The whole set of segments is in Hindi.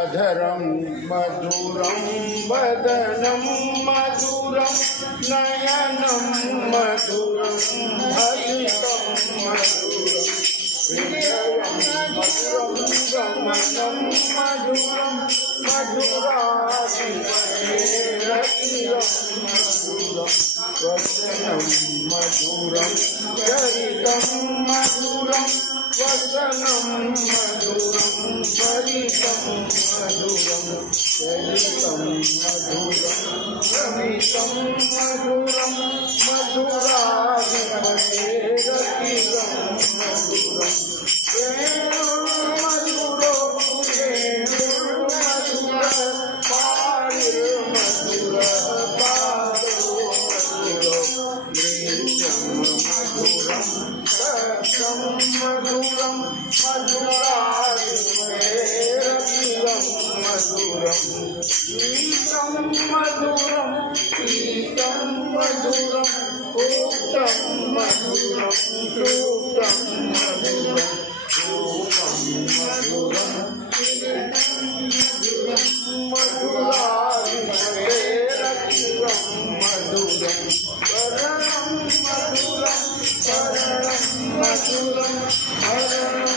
अधरं मधुरं वदनं मधुरं नयनं मधुरं हसितं मधुरं हृदयं मधुरं गमनं मधुरं मधुराधिपतेरखिलं मधुरं वचनं मधुरं चरितं मधुरं वचनं मधुरं परितं मधुरं चरितं मधुरं रमितं मधुरं मधुराधिपतेरखिलं मधुरं वेणुर्मधुरो वेणुर्मधुरः पाणिर्मधुरः पादो मधुरो नृत्यं मधुरं सतं मधुरं मधुराधिपतेरखिलं मधुरं गीतं मधुरं गीतं मधुरं उक्तं मधुरं सूक्तं मधुरं रूपं मधुरं मधुराधिपतेरखिलं मधुरं वरणं मधुरं शरणं मधुरं हरणं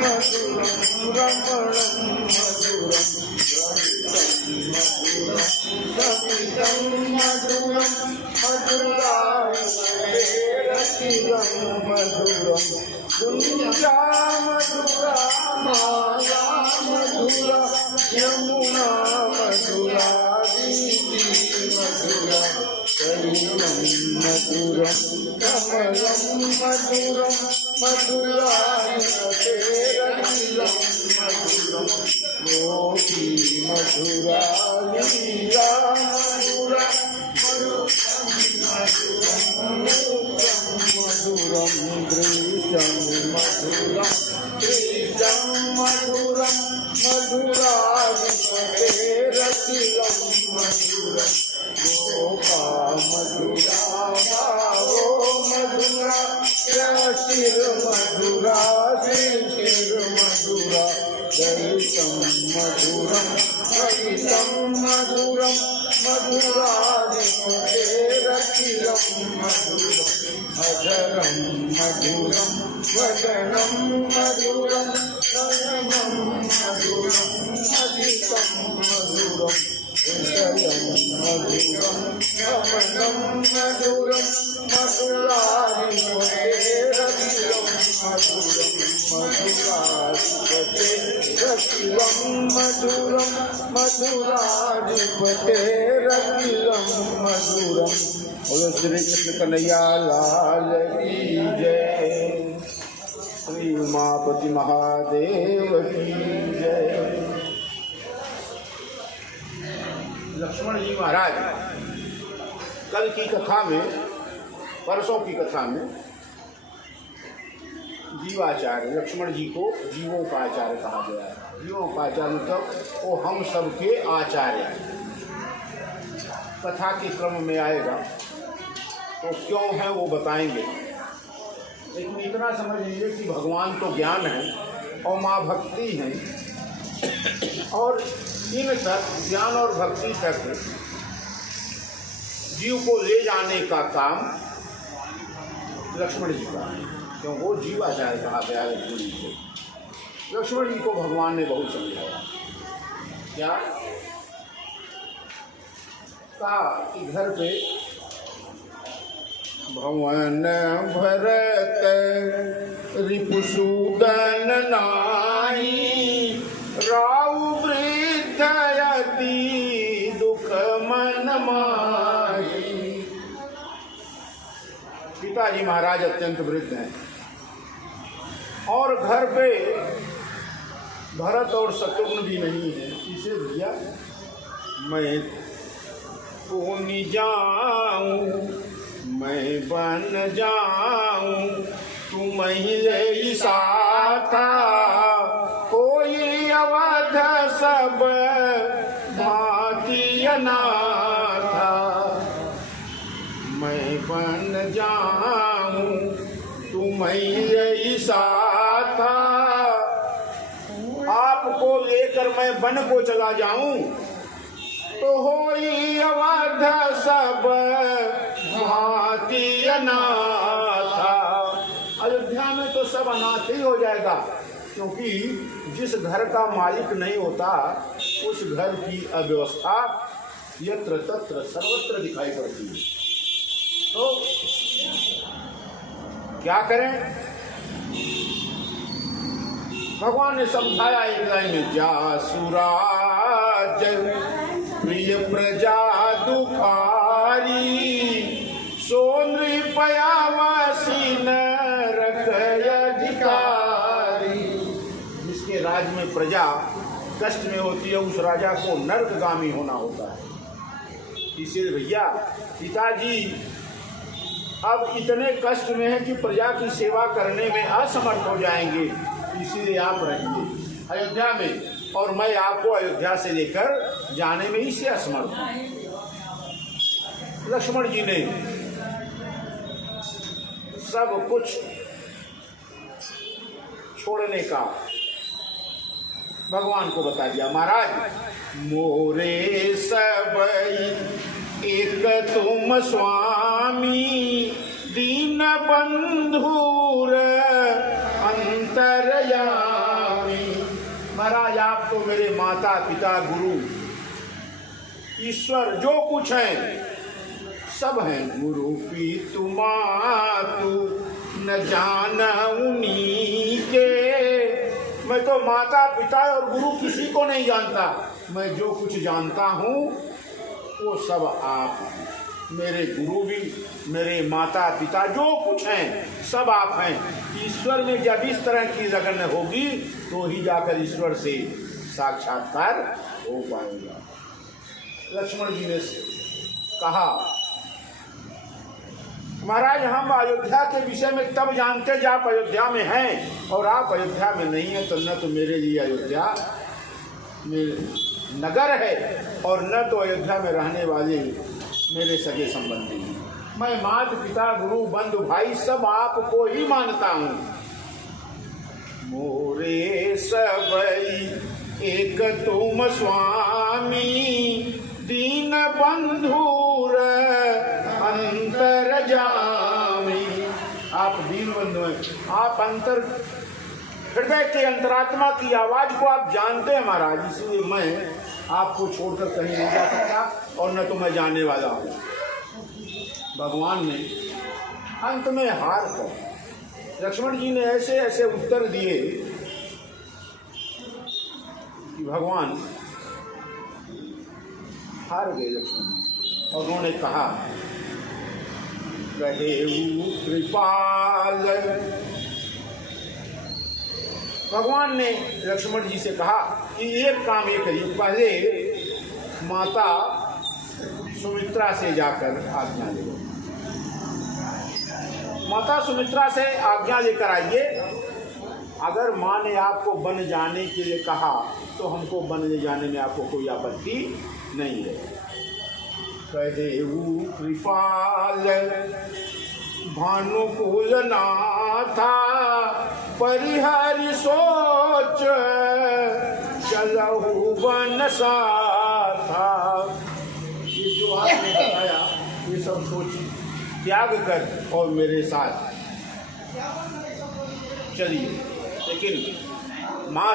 मधुरं रमणं मधुरं रमितं मधुरं मधुराधिपतेरखिलं मधुरं दुर्गा मधुरा माया मधुरा यमुना मधुरा दीप्ति मधुरा कलिलं मधुरं कमलं मधुरं मधुराधिपतेरखिलं मधुरं गोपी मधुरा लीला मधुरा मधुरं दृश्यं मधुरं दृश्यं मधुरं मधुराधिपतेरखिलं मधुरं गोपा मधुरा भावो मधुरा शिरमधुरा शिरमधुरा दलितं मधुरं हरितं मधुरं मधुराधिपतेरखिलं मधुरं अधरं मधुरं वदनं मधुरं नयनं मधुरं हसितं मधुरं हृदयं मधुरं गमनं मधुरं मधुराधिपतेरखिलं मधुरं मधुराधिपतेरखिलं मधुरं मधुराधिपतेरखिलं मधुरं। बोलो श्री कृष्ण कन्हैया लाल की जय, श्री उमापति महादेव की जय। लक्ष्मण जी महाराज कल की कथा में, परसों की कथा में जीवाचार्य लक्ष्मण जी को जीवों का आचार्य कहा गया है। जीवों का आचार्य मतलब वो हम सबके आचार्य। कथा के क्रम में आएगा तो क्यों है वो बताएंगे, लेकिन इतना समझ लीजिए कि भगवान तो ज्ञान है और माँ भक्ति है, और इन तक ज्ञान और भक्ति तक जीव को ले जाने का काम लक्ष्मण जी का है, क्यों वो जीवाचार्य कहा गया है लक्ष्मण जी को। लक्ष्मण जी को भगवान ने बहुत समझाया। क्या कहा कि घर पे भवन भरत रिपुसूदन नाई, राव वृद्ध यति दुख मन माही। पिताजी महाराज अत्यंत वृद्ध हैं और घर पे भरत और शत्रुघ्न भी नहीं है। इसे भैया मैं पुनि जाऊं, मैं बन जाऊं, तुम ही ले साथा, कोई अवध सब भांति अनाथा। मैं बन जाऊं, तुम ही ले साथा, आपको लेकर मैं वन को चला जाऊं तो होई अवध सब भांति अनाथा। अयोध्या में तो सब अनाथ ही हो जाएगा, क्योंकि जिस घर का मालिक नहीं होता उस घर की अव्यवस्था यत्र तत्र सर्वत्र दिखाई पड़ती है। तो क्या करें? भगवान ने समझाया एक लाइन में, जा सुराज प्रिय प्रजा दुखारी सो नृपयावासी नरक अधिकारी। जिसके राज्य में प्रजा कष्ट में होती है उस राजा को नरकगामी होना होता है। इसीलिए भैया पिताजी अब इतने कष्ट में है कि प्रजा की सेवा करने में असमर्थ हो जाएंगे, इसीलिए आप रहिए अयोध्या में और मैं आपको अयोध्या से लेकर जाने में ही से असमर्थ हूं। लक्ष्मण जी ने सब कुछ छोड़ने का भगवान को बता दिया। महाराज मोरे सब एक तुम स्वामी दीन बंधुर अंतरयामी। महाराज आप तो मेरे माता पिता गुरु ईश्वर जो कुछ हैं सब हैं। गुरु पितु मातु न जाना उन्हीं के। मैं तो माता पिता और गुरु किसी को नहीं जानता, मैं जो कुछ जानता हूँ वो सब आप हैं। मेरे गुरु भी, मेरे माता पिता जो कुछ हैं सब आप हैं। ईश्वर में जब इस तरह की लगन होगी तो ही जाकर ईश्वर से साक्षात्कार हो पाएगा। लक्ष्मण जी ने कहा, महाराज हम अयोध्या के विषय में तब जानते जब आप अयोध्या में हैं, और आप अयोध्या में नहीं हैं तो न तो मेरे लिए अयोध्या नगर है और न तो अयोध्या में रहने वाले मेरे सगे संबंधी हैं। मैं माता पिता गुरु बंधु भाई सब आपको ही मानता हूँ। मोरे सबई एक तुम स्वामी दीन बंधुर अंतर जामी। आप दीन बंधु हैं, आप अंतर हृदय के अंतरात्मा की आवाज को आप जानते हैं महाराज, इसलिए मैं आपको छोड़कर कहीं नहीं जा सकता और न तो मैं जाने वाला हूँ। भगवान ने अंत में हार कर लक्ष्मण जी ने ऐसे ऐसे उत्तर दिए कि भगवान हार गए लक्ष्मण जी। और उन्होंने कहा, कहे कृपाल। भगवान ने लक्ष्मण जी से कहा कि एक काम ये करिए, पहले माता सुमित्रा से जाकर आज्ञा ले। माता सुमित्रा से आज्ञा लेकर आइए। अगर माँ ने आपको वन जाने के लिए कहा तो हमको वन ले जाने में आपको कोई आपत्ति नहीं है। कदेऊ कृपाल भानुकुल नाथा परिहरि सोच चलहु वन साथा। ये जो आपने बताया ये सब सोच त्याग कर और मेरे साथ चलिए, लेकिन माँ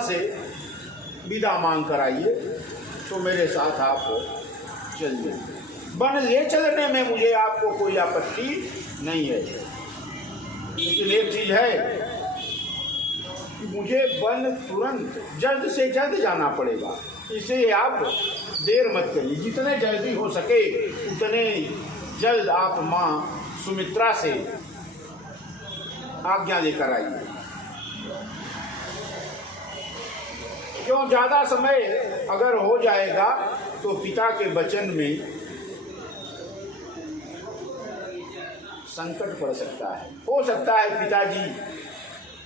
से विदा मांग कर आइए तो मेरे साथ आप चलिए। वन ले चलने में मुझे आपको कोई आपत्ति नहीं है, लेकिन एक चीज है कि मुझे वन तुरंत जल्द से जल्द जाना पड़ेगा, इसलिए आप देर मत करिए। जितने जल्दी हो सके उतने जल्द आप माँ सुमित्रा से आज्ञा लेकर आइए। क्यों ज़्यादा समय अगर हो जाएगा तो पिता के वचन में संकट पड़ सकता है। हो सकता है पिताजी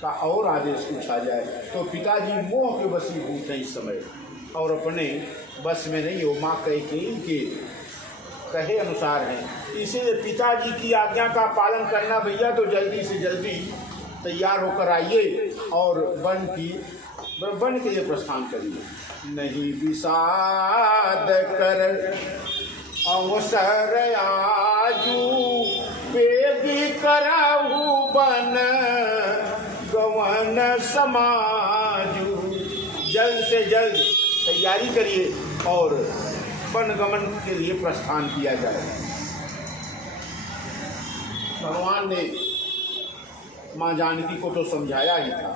का और आदेश कुछ आ जाए तो पिताजी मोह के वशीभूत हैं इस समय और अपने बस में नहीं, वो माँ कैकेयी के कहे अनुसार हैं। इसीलिए पिताजी की आज्ञा का पालन करना भैया तो जल्दी से जल्दी तैयार होकर आइए और वन के लिए प्रस्थान करिए। नहीं विषाद कर अवसर आजू, बेगी कराहू बन गवन समाजू। जल्द से जल्द तैयारी करिए और वन गमन के लिए प्रस्थान किया जाए। भगवान ने माँ जानकी को तो समझाया ही था,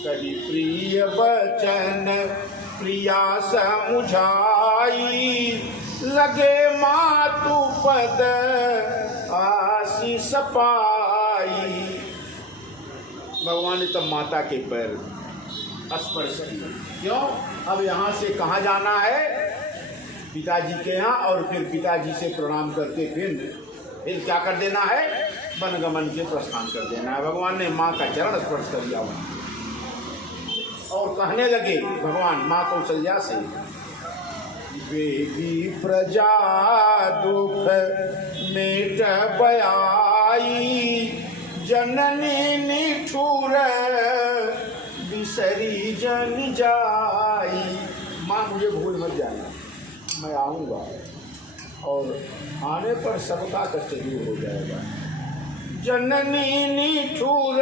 कही प्रिय बचन प्रिया समुझाई, लगे मातु पद आशीष पाई। भगवान ने तब माता के पैर स्पर्श किए। क्यों? अब यहाँ से कहाँ जाना है? पिताजी के यहाँ, और फिर पिताजी से प्रणाम करके फिर क्या कर देना है? वनगमन के प्रस्थान कर देना है। भगवान ने माँ का चरण स्पर्श कर दिया और कहने लगे भगवान माँ कौशल्या से, बेगी प्रजा दुख मेट बयाई, जननी निठुर बिसरी जन जाई। माँ मुझे भूल मत जाना, मैं आऊँगा और आने पर सबका कष्ट दूर हो जाएगा। जननी निठुर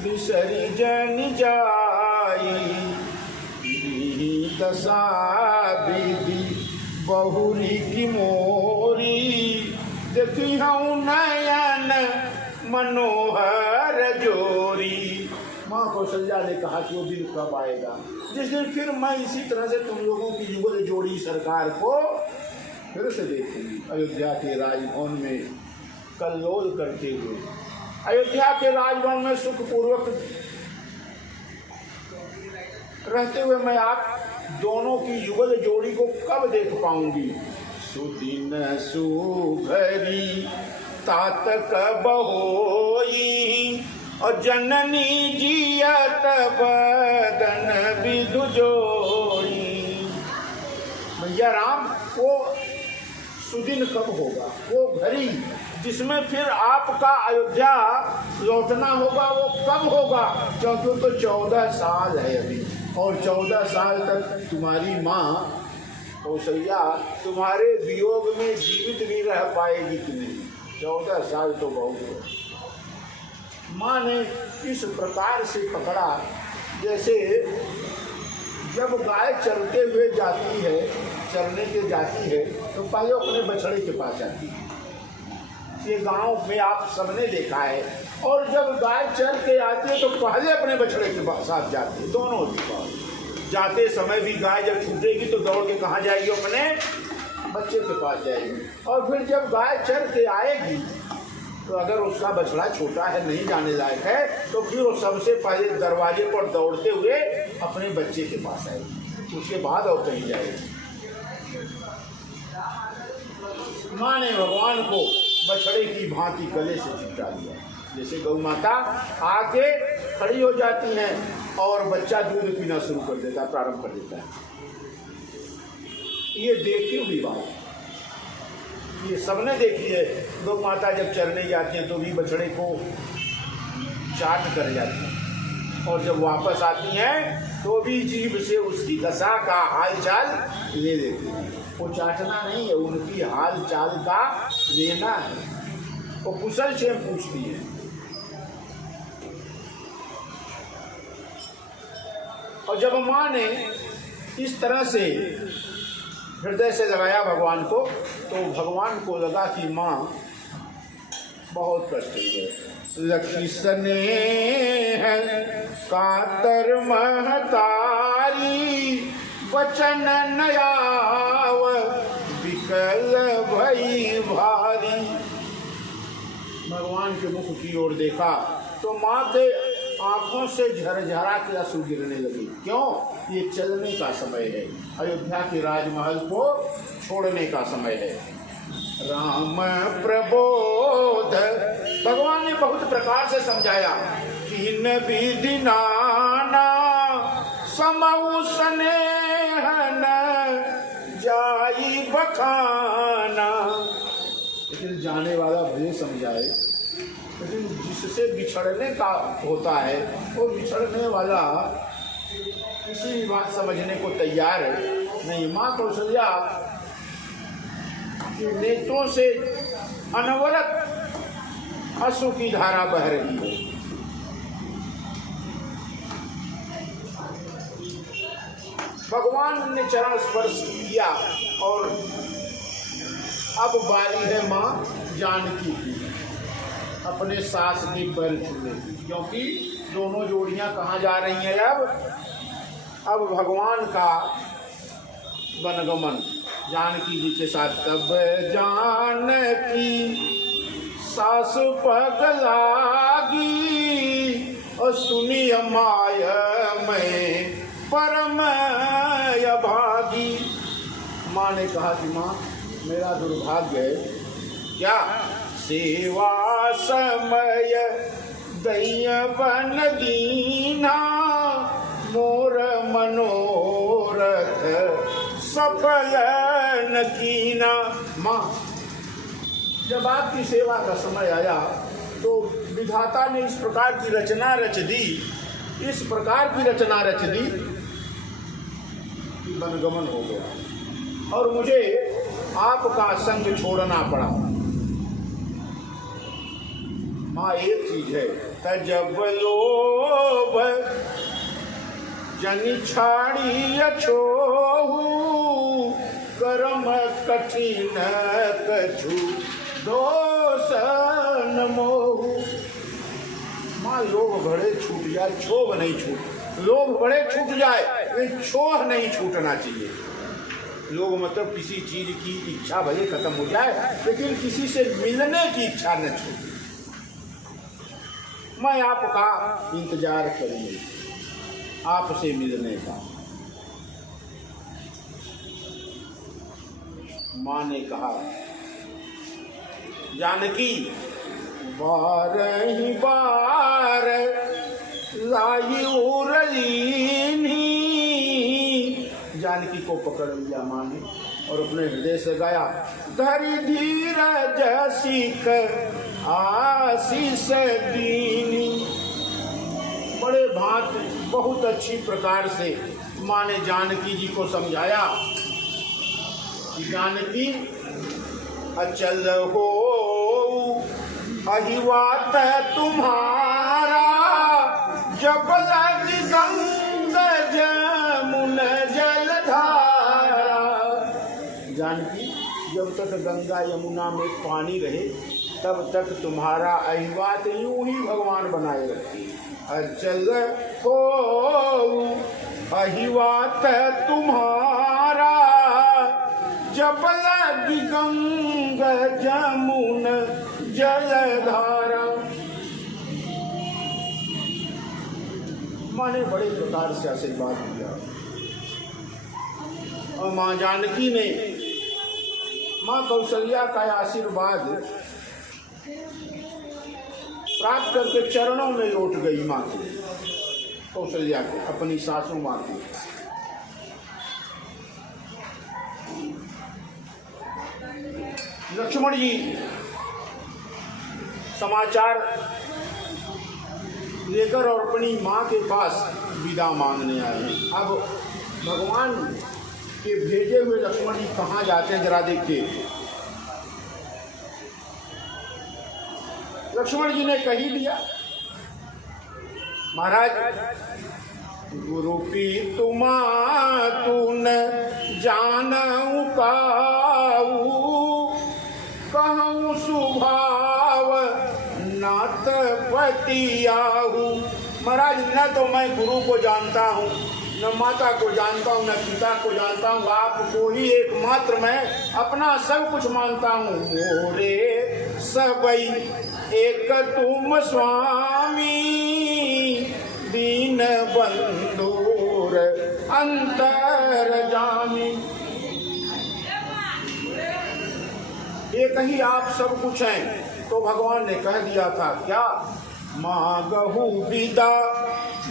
बिसरी जन जाई, दशा विधि बहुरी की मोरी, देखी हूँ नयन मनोहर जोरी। माँ कौशल्या ने कहा कि वो दिन कब आएगा जिस दिन फिर मैं इसी तरह से तुम लोगों की युगल जोड़ी सरकार को फिर से देखूंगी। अयोध्या के राजभवन में कल्लोल करते हुए, अयोध्या के राजभवन में सुखपूर्वक रहते हुए मैं आप दोनों की युगल जोड़ी को कब देख पाऊंगी। सुदिन सुभरी तात कब होई, और जननी जियत बदन विधु जोई। भैया राम, वो सुदिन कब होगा, वो घड़ी जिसमें फिर आपका अयोध्या लौटना होगा, वो कब होगा? क्योंकि तो 14 साल है अभी, और 14 साल तक तुम्हारी माँ कौशल्या तुम्हारे वियोग में जीवित भी रह पाएगी कि नहीं? 14 साल तो बहुत है। माँ ने इस प्रकार से पकड़ा जैसे जब गाय चरते हुए जाती है, चरने के जाती है तो पहले अपने बछड़े के पास जाती है। ये गांव में आप सबने देखा है। और जब गाय चर के आती है तो पहले अपने बछड़े के साथ जाती है, दोनों के पास। जाते समय भी गाय जब छूटेगी तो दौड़ के कहाँ जाएगी? अपने बच्चे के पास जाएगी। और फिर जब गाय चर के आएगी तो अगर उसका बछड़ा छोटा है, नहीं जाने लायक है, तो फिर वो सबसे पहले दरवाजे पर दौड़ते हुए अपने बच्चे के पास आएगी, उसके बाद और कहीं जाएगी। माँ ने भगवान को बछड़े की भांति गले से चिपटा लिया, जैसे गौ माता आके खड़ी हो जाती हैं और बच्चा दूध पीना शुरू कर देता है, प्रारंभ कर देता है। ये देखी हुई बात, ये सबने देखी है। गौ माता जब चरने जाती है तो भी बछड़े को चाट कर जाती है, और जब वापस आती हैं तो भी जीभ से उसकी दशा का हालचाल ले लेती है। वो चाटना नहीं है, उनकी हाल चाल का लेना है। वो कुशल से पूछती है। और जब माँ ने इस तरह से हृदय से लगाया भगवान को, तो भगवान को लगा कि माँ बहुत कष्ट है। लखी स्नेह कातर महतारी, वचन नयाव विकल भई भारी। भगवान के मुख की ओर देखा तो माँ के आंखों से झरझरा के आंसू गिरने लगे। क्यों? ये चलने का समय है, अयोध्या के राजमहल को छोड़ने का समय है। राम प्रबोध, भगवान ने बहुत प्रकार से समझाया कि न विधि नाना समऊ स्नेहन जाई बखाना। लेकिन जाने वाला भले समझाए, लेकिन जिस जिससे बिछड़ने का होता है वो बिछड़ने वाला किसी भी बात समझने को तैयार है नहीं। माँ कौशल्या के नेत्रों से अनवरत अश्रु की धारा बह रही है। भगवान ने चरण स्पर्श किया और अब बारी है माँ जानकी की अपने सास के पैर छूने की, क्योंकि दोनों जोड़ियां कहाँ जा रही हैं अब भगवान का वनगमन जानकी जी के साथ। तब जानकी सास पगलागी और सुनी माय में परम भागी। माँ ने कहा कि माँ मेरा दुर्भाग्य है क्या, सेवा समय दैवन दीना मोर मनोरथ सफल न कीना। माँ जब आपकी सेवा का समय आया तो विधाता ने इस प्रकार की रचना रच दी, इस प्रकार की रचना रच दी कि वनगमन हो गया और मुझे आपका संग छोड़ना पड़ा। माँ एक चीज है, तजब लोभ जनि छाड़ी छोहू कर्म कठिन कछु दोष न मोहू। माँ लोभ बड़े छूट जाए, क्षोभ नहीं छूट, लोभ बड़े छूट जाए लेकिन क्षोभ नहीं छूटना चाहिए। लोग मतलब किसी चीज की इच्छा भले खत्म हो जाए लेकिन किसी से मिलने की इच्छा न छूटे। मैं आपका इंतजार करूंगी, आपसे मिलने का। माँ ने कहा जानकी बार ही बार लाई उरलीनी। जानकी को पकड़ लिया माँ ने और अपने हृदय से गाया, धरि धीरज सीख आशीष दीनी। बड़े भांत बहुत अच्छी प्रकार से माँ ने जानकी जी को समझाया कि जानकी अचल हो अहिवात तुम्हारा, जब लग गंगा जमुन जलधारा। जानकी जब तक गंगा यमुना में पानी रहे तब तक तुम्हारा अहिवात यूं ही भगवान बनाए रखे। अचल हो अहिवात तुम्हारा, जब लग गंगा जमुन जलधारा। माँ ने बड़े प्रकार से आशीर्वाद दिया और माँ जानकी ने माँ कौशल्या का आशीर्वाद प्राप्त करके चरणों में लौट गई माँ के, कौशल्या के, अपनी सासू माँ की। लक्ष्मण जी समाचार लेकर और अपनी माँ के पास विदा मांगने आए। अब भगवान के भेजे हुए लक्ष्मण जी कहाँ जाते हैं जरा देखिए। लक्ष्मण जी ने कही दिया, महाराज गुरु पी तुमा तून जानऊ काऊ, कहूँ सुभाव नात पति आहू। महाराज न तो मैं गुरु को जानता हूँ, न माता को जानता हूँ, न पिता को जानता हूँ, आपको ही एकमात्र मैं अपना सब कुछ मानता हूँ। मोरे सबई एक तुम स्वामी, दीन बंधुर अंतरजामी। एक ही आप सब कुछ हैं। तो भगवान ने कह दिया था क्या, मांगहु विदा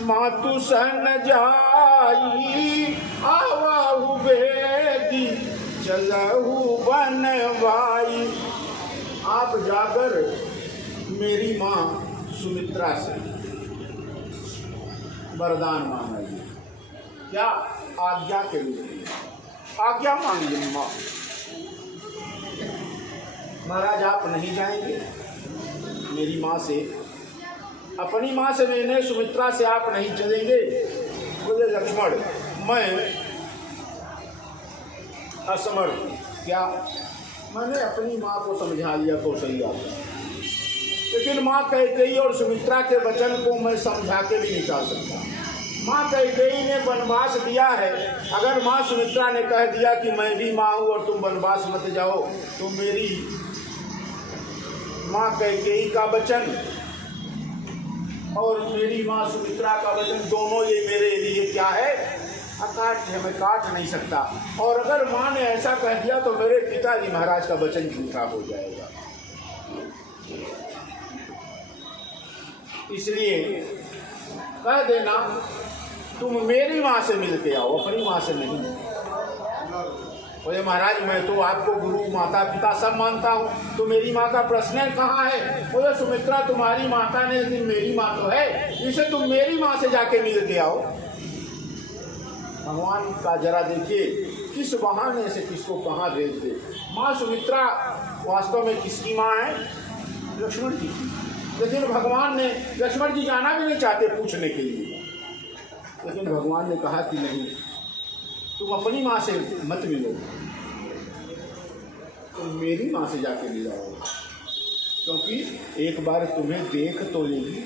मातु सन जाई, आवाहु बेदी चलहु बनवाई। आप जाकर मेरी माँ सुमित्रा से वरदान मांगा जी। क्या? आज्ञा के लिए आज्ञा मांगी माँ। महाराज आप नहीं जाएंगे मेरी माँ से, अपनी माँ से मैंने सुमित्रा से आप नहीं चलेंगे? बोले लक्ष्मण मैं असमर्थ। क्या? मैंने अपनी माँ को समझा लिया तो सही आता, लेकिन माँ कैकेयी और सुमित्रा के वचन को मैं समझा के भी नहीं टाल सकता। माँ कैकेयी ने वनवास दिया है, अगर माँ सुमित्रा ने कह दिया कि मैं भी माँ हूँ और तुम वनवास मत जाओ, तो मेरी माँ कैकेयी का वचन और मेरी माँ सुमित्रा का वचन, दोनों ये मेरे लिए क्या है? अकाट्य है, मैं काट नहीं सकता। और अगर माँ ने ऐसा कह दिया तो मेरे पिताजी महाराज का वचन झूठा हो जाएगा। इसलिए कह देना तुम मेरी माँ से मिल के आओ, अपनी माँ से नहीं। बोले महाराज मैं तो आपको गुरु माता पिता सब मानता हूँ, तो मेरी माँ का प्रश्न कहाँ है? बोले सुमित्रा तुम्हारी माता ने, लेकिन मेरी माँ तो है, इसे तुम मेरी माँ से जाके मिल के आओ। भगवान का जरा देखिए किस बहाने से किसको कहाँ भेज दे। माँ सुमित्रा वास्तव में किसकी माँ है? लक्ष्मण जी की। लेकिन भगवान ने, लक्ष्मण जी जाना भी नहीं चाहते पूछने के लिए, लेकिन भगवान ने कहा कि नहीं तुम अपनी माँ से मत मिलो, तुम मेरी माँ से जाके मिलाओ, क्योंकि एक बार तुम्हें देख तो लेगी।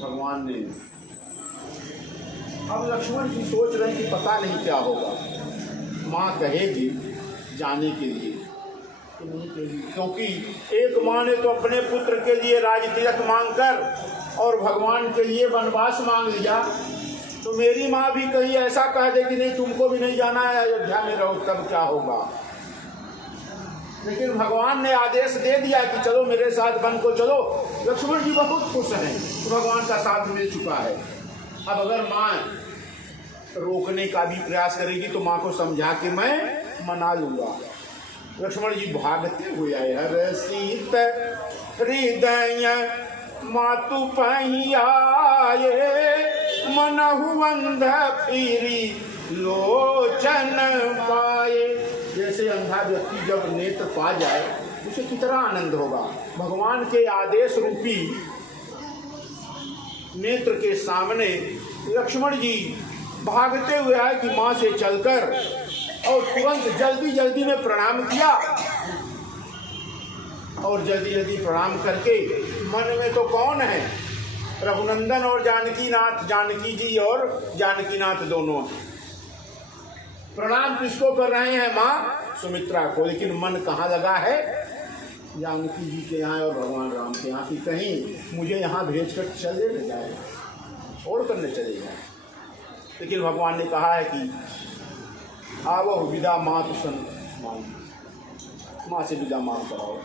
भगवान ने, अब लक्ष्मण जी सोच रहे हैं कि पता नहीं क्या होगा, माँ कहेगी जाने के लिए कि नहीं कहेगी, क्योंकि एक माँ ने तो अपने पुत्र के लिए राजतिलक मांगकर और भगवान के लिए वनवास मांग लिया, तो मेरी माँ भी कहीं ऐसा कह दे कि नहीं तुमको भी नहीं जाना है, अयोध्या में रहो, तब क्या होगा? लेकिन भगवान ने आदेश दे दिया कि चलो मेरे साथ वन को चलो। लक्ष्मण जी बहुत खुश हैं, तो भगवान का साथ मिल चुका है। अब अगर माँ रोकने का भी प्रयास करेगी तो माँ को समझा के मैं मना लूंगा। लक्ष्मण जी भागते हुए आए, हर सीत हृदय मातु पहियाए, मनहु अंध फिरी लोचन पाए। जैसे अंधा व्यक्ति जब नेत्र पा जाए उसे कितना आनंद होगा। भगवान के आदेश रूपी नेत्र के सामने लक्ष्मण जी भागते हुए आए कि माँ से चलकर, और तुरंत जल्दी जल्दी में प्रणाम किया, और जल्दी जल्दी प्रणाम करके मन में तो कौन है? रघुनंदन और जानकी नाथ, जानकी जी और जानकी नाथ दोनों। प्रणाम किसको कर रहे हैं? माँ सुमित्रा को, लेकिन मन कहाँ लगा है? जानकी जी के यहाँ और भगवान राम के यहाँ की कहीं मुझे यहाँ भेजकर चले न जाए, छोड़ कर न चले जाए। लेकिन भगवान ने कहा है कि आवो विदा मातु सन मांग, माँ से विदा मांग कराओ।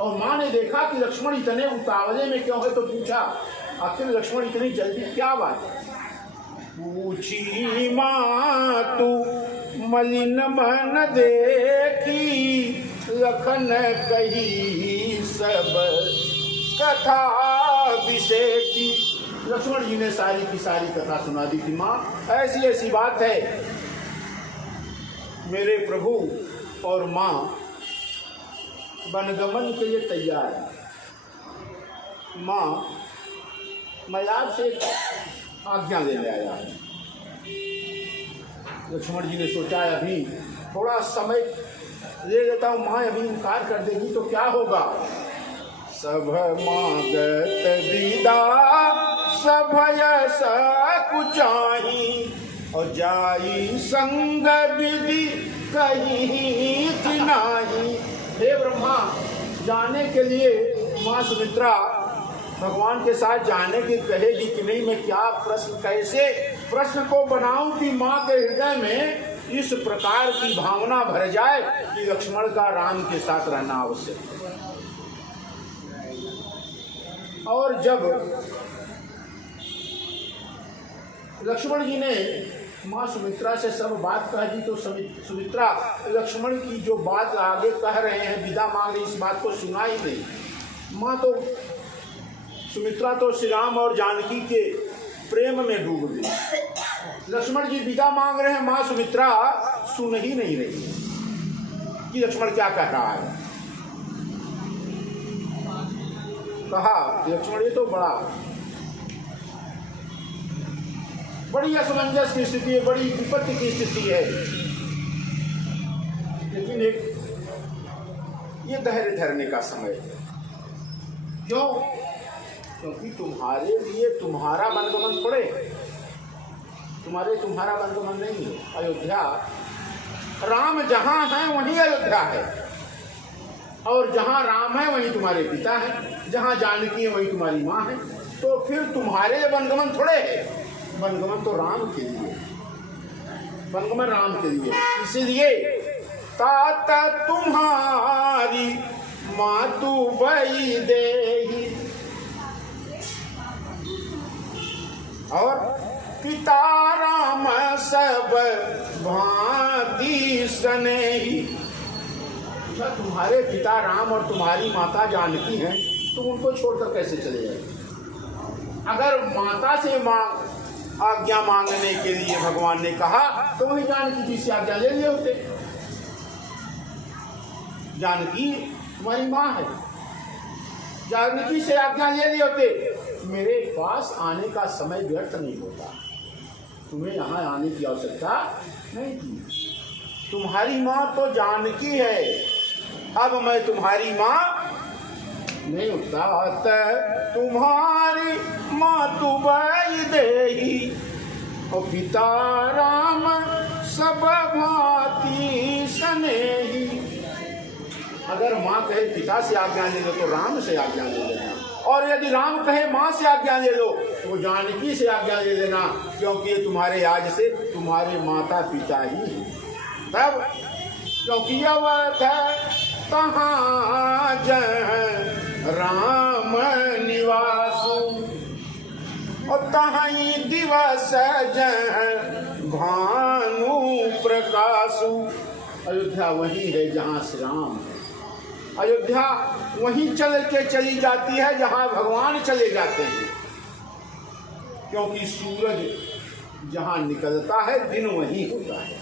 और माँ ने देखा कि लक्ष्मण इतने उतावले में क्यों है, तो पूछा आखिर लक्ष्मण इतनी जल्दी क्या बात है? पूछी माँ तू मलिन मन देखी, लखन कही सब कथा विषय की। लक्ष्मण जी ने सारी की सारी कथा सुना दी थी। माँ ऐसी ऐसी बात है, मेरे प्रभु और माँ वनगमन के लिए तैयार है। माँ मैं आपसे आज्ञा लेने आया है। लक्ष्मण जी ने सोचा अभी थोड़ा समय ले लेता हूँ, माँ अभी इनकार कर देगी तो क्या होगा? सब मांगत विदा सभय सकुचाही, और जाई संग विधि कहीं नाही। हे ब्रह्मा, जाने के लिए माँ सुमित्रा भगवान के साथ जाने की कहेगी कि नहीं, मैं क्या प्रश्न, कैसे प्रश्न को बनाऊं कि माँ के हृदय में इस प्रकार की भावना भर जाए कि लक्ष्मण का राम के साथ रहना आवश्यक है। और जब लक्ष्मण जी ने माँ सुमित्रा से सब बात कह दी तो सुमित्रा लक्ष्मण की जो बात आगे कह रहे हैं, विदा मांग रही, इस बात को सुना ही नहीं। माँ तो सुमित्रा तो श्री राम और जानकी के प्रेम में डूब गई। लक्ष्मण जी विदा मांग रहे हैं, माँ सुमित्रा सुन ही नहीं रही कि लक्ष्मण क्या कह रहा है। कहा लक्ष्मण ये तो बड़ी असमंजस की स्थिति है, बड़ी विपत्ति की स्थिति है, लेकिन एक ये धैर्य धरने का समय है। क्यों? क्योंकि तुम्हारे लिए तुम्हारा वनगमन थोड़े, तुम्हारा वनगमन नहीं है। अयोध्या, राम जहां है वहीं अयोध्या है, और जहां राम है वहीं तुम्हारे पिता है, जहां जानकी है वहीं तुम्हारी माँ है। तो फिर तुम्हारे वनगमन थोड़े है, वनगमन तो राम के लिए, वनगमन राम के लिए। इसीलिए तात तुम्हारी मातु बई देही और पिता राम सब भांति स्नेही। तुम्हारे पिता राम और तुम्हारी माता जानकी हैं, तुम उनको छोड़कर कैसे चले जाए? अगर माता से आज्ञा मांगने के लिए भगवान ने कहा तो वही जानकी जी से आज्ञा ले लिए होते। जानकी तुम्हारी माँ है, जानकी से आज्ञा ले लिए होते। मेरे पास आने का समय व्यर्थ नहीं होता, तुम्हें यहाँ आने की आवश्यकता नहीं थी। तुम्हारी माँ तो जानकी है, अब मैं तुम्हारी माँ नहीं उठता। तुम्हारी माँ तु बई देही और पिता राम सब भांति स्नेही। अगर माँ कहे पिता से आज्ञा ले लो तो राम से आज्ञा ले लेना, और यदि राम कहे माँ से आज्ञा ले लो तो जानकी से आज्ञा ले लेना, क्योंकि ये तुम्हारे आज से तुम्हारे माता पिता ही हैं। तब क्योंकि अवध तहाँ जह राम निवासु और तहीं दिवस जह भानु प्रकाशु। अयोध्या वही है जहाँ श्री राम है, अयोध्या वहीं चली जाती है जहाँ भगवान चले जाते हैं, क्योंकि सूरज जहाँ निकलता है दिन वहीं होता है।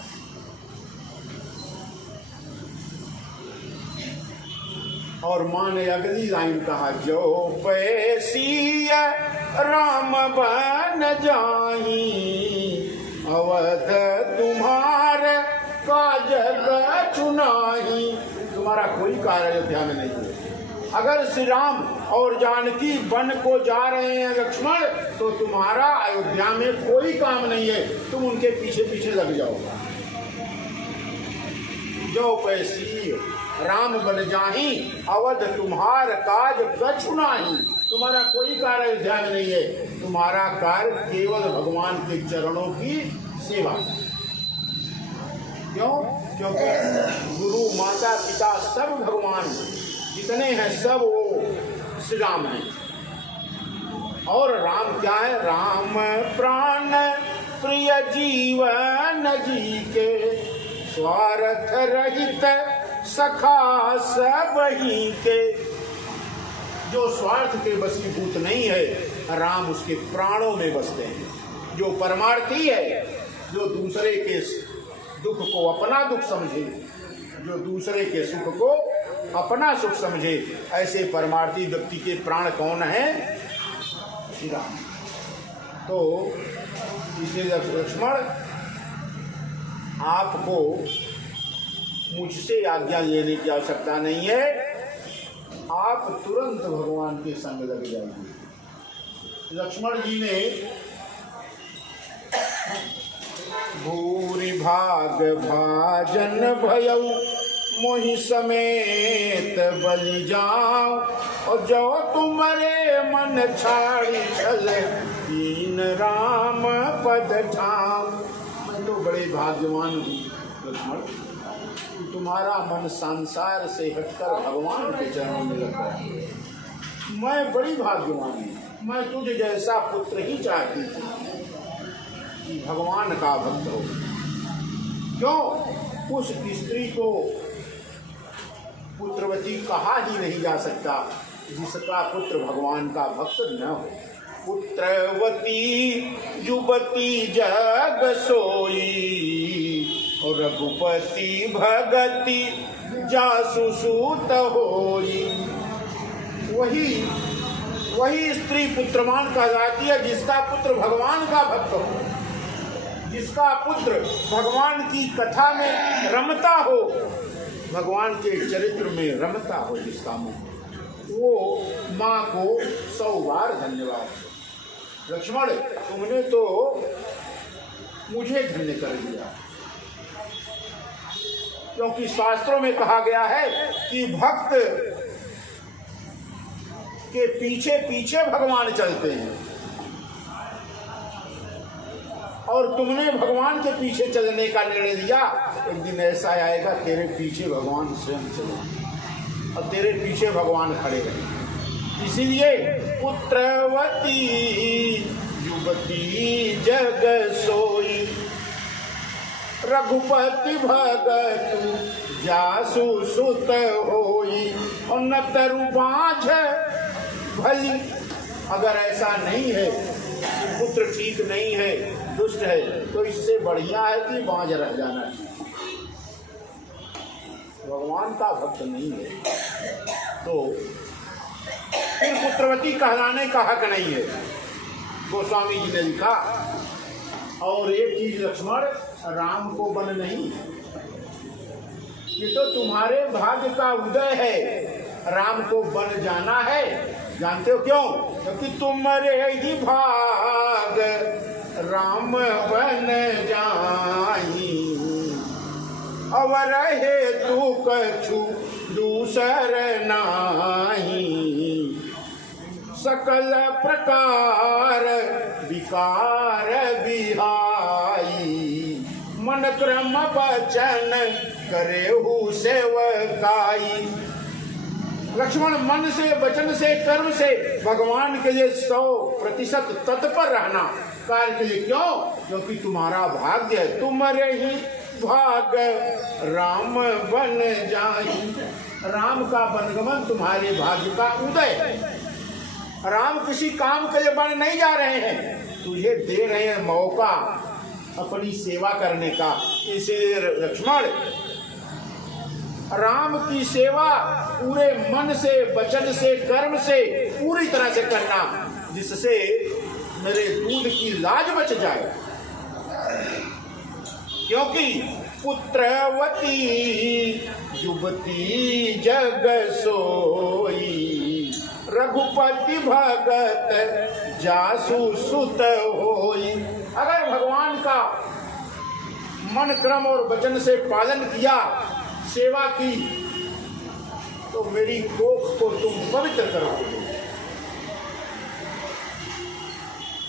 और माँ ने अगली लाइन कहा, जो पैसी राम बन जाही अवध तुम्हारे काज चुनाही। तुम्हारा कोई कार्य अयोध्या में नहीं है। अगर श्री राम और जानकी वन को जा रहे हैं लक्ष्मण, तो तुम्हारा अयोध्या में कोई काम नहीं है, तुम उनके पीछे पीछे लग जाओ। जो पैसी राम बन जाही अवध तुम्हार काज कछु नाही। तुम्हारा कोई कार्य अयोध्या में नहीं है, तुम्हारा कार्य केवल भगवान के चरणों की सेवा। क्यों? क्योंकि गुरु माता पिता सब भगवान जितने हैं सब वो श्री राम हैं। और राम क्या है? राम प्राण प्रिय जीवन जी के स्वार्थ रहित सखा सब ही के। जो स्वार्थ के वशीभूत नहीं है, राम उसके प्राणों में बसते हैं। जो परमार्थी है, जो दूसरे के दुख को अपना दुख समझे, जो दूसरे के सुख को अपना सुख समझे, ऐसे परमार्थी व्यक्ति के प्राण कौन है? श्री राम। तो इसलिए लक्ष्मण, आपको मुझसे आज्ञा लेने की आवश्यकता नहीं है, आप तुरंत भगवान के संग लग जाइए। लक्ष्मण जी ने भूरि भाग भाजन भयऊ मोहि समेत बलि जाओ और जो तुम्हारे मन छाड़ी चल दीन राम पद ठाम। मैं तो बड़े भाग्यवान हूँ लक्ष्मण, तुम्हारा मन संसार से हटकर भगवान के चरणों में लग गया। मैं बड़ी भाग्यवान हूँ। मैं तुझे जैसा पुत्र ही चाहती थी कि भगवान का भक्त हो। क्यों? उस स्त्री को पुत्रवती कहा ही नहीं जा सकता, जिसका पुत्र भगवान का भक्त न हो। पुत्रवती युवती जग सोई और रघुपति भगति जासु सूत होई। वही स्त्री पुत्रवान कहलाती है जिसका पुत्र भगवान का भक्त हो, जिसका पुत्र भगवान की कथा में रमता हो, भगवान के चरित्र में रमता हो, जिसका मुख, वो माँ को 100 बार धन्यवाद। लक्ष्मण, तुमने तो मुझे धन्य कर दिया, क्योंकि शास्त्रों में कहा गया है कि भक्त के पीछे पीछे भगवान चलते हैं, और तुमने भगवान के पीछे चलने का निर्णय लिया। एक दिन ऐसा आएगा तेरे पीछे भगवान स्वयं चले और तेरे पीछे भगवान खड़े रहे। इसीलिए पुत्रवती युवती जग सोई रघुपति भगत जासु सुत होई और न तरु बाझ भली। अगर ऐसा नहीं है कि पुत्र ठीक नहीं है, दुष्ट है, तो इससे बढ़िया है कि बांझ रह जाना चाहिए। भगवान का भक्त नहीं है तो फिर पुत्रवती कहलाने का हक नहीं है, गोस्वामी जी ने लिखा। और एक चीज लक्ष्मण, राम को बन नहीं, ये तो तुम्हारे भाग्य का उदय है। राम को बन जाना है, जानते हो क्यों? क्योंकि तुम्हारे ही भाग राम बन जाई, अवर हे तू कछु दूसर नाही, सकल प्रकार विकार बिहाई, मन क्रम वचन करेहु सेवकाई। लक्ष्मण, मन से, वचन से, कर्म से भगवान के लिए 100% तत्पर रहना कार्य के लिए। क्यों? क्योंकि तुम्हारा भाग्य है, तुम्हारे ही भाग राम बन जाई। राम का बनगमन तुम्हारे भाग्य का उदय है। राम किसी काम के लिए बन नहीं जा रहे हैं, तुझे दे रहे हैं मौका अपनी सेवा करने का। इसलिए लक्ष्मण, राम की सेवा पूरे मन से, वचन से, कर्म से पूरी तरह से करना, जिससे मेरे दूध की लाज बच जाए। क्योंकि पुत्रवती युवती जग सोई रघुपति भगत जासु सुत होई। अगर भगवान का मन, क्रम और वचन से पालन किया, सेवा की, तो मेरी कोख को तुम पवित्र करोगे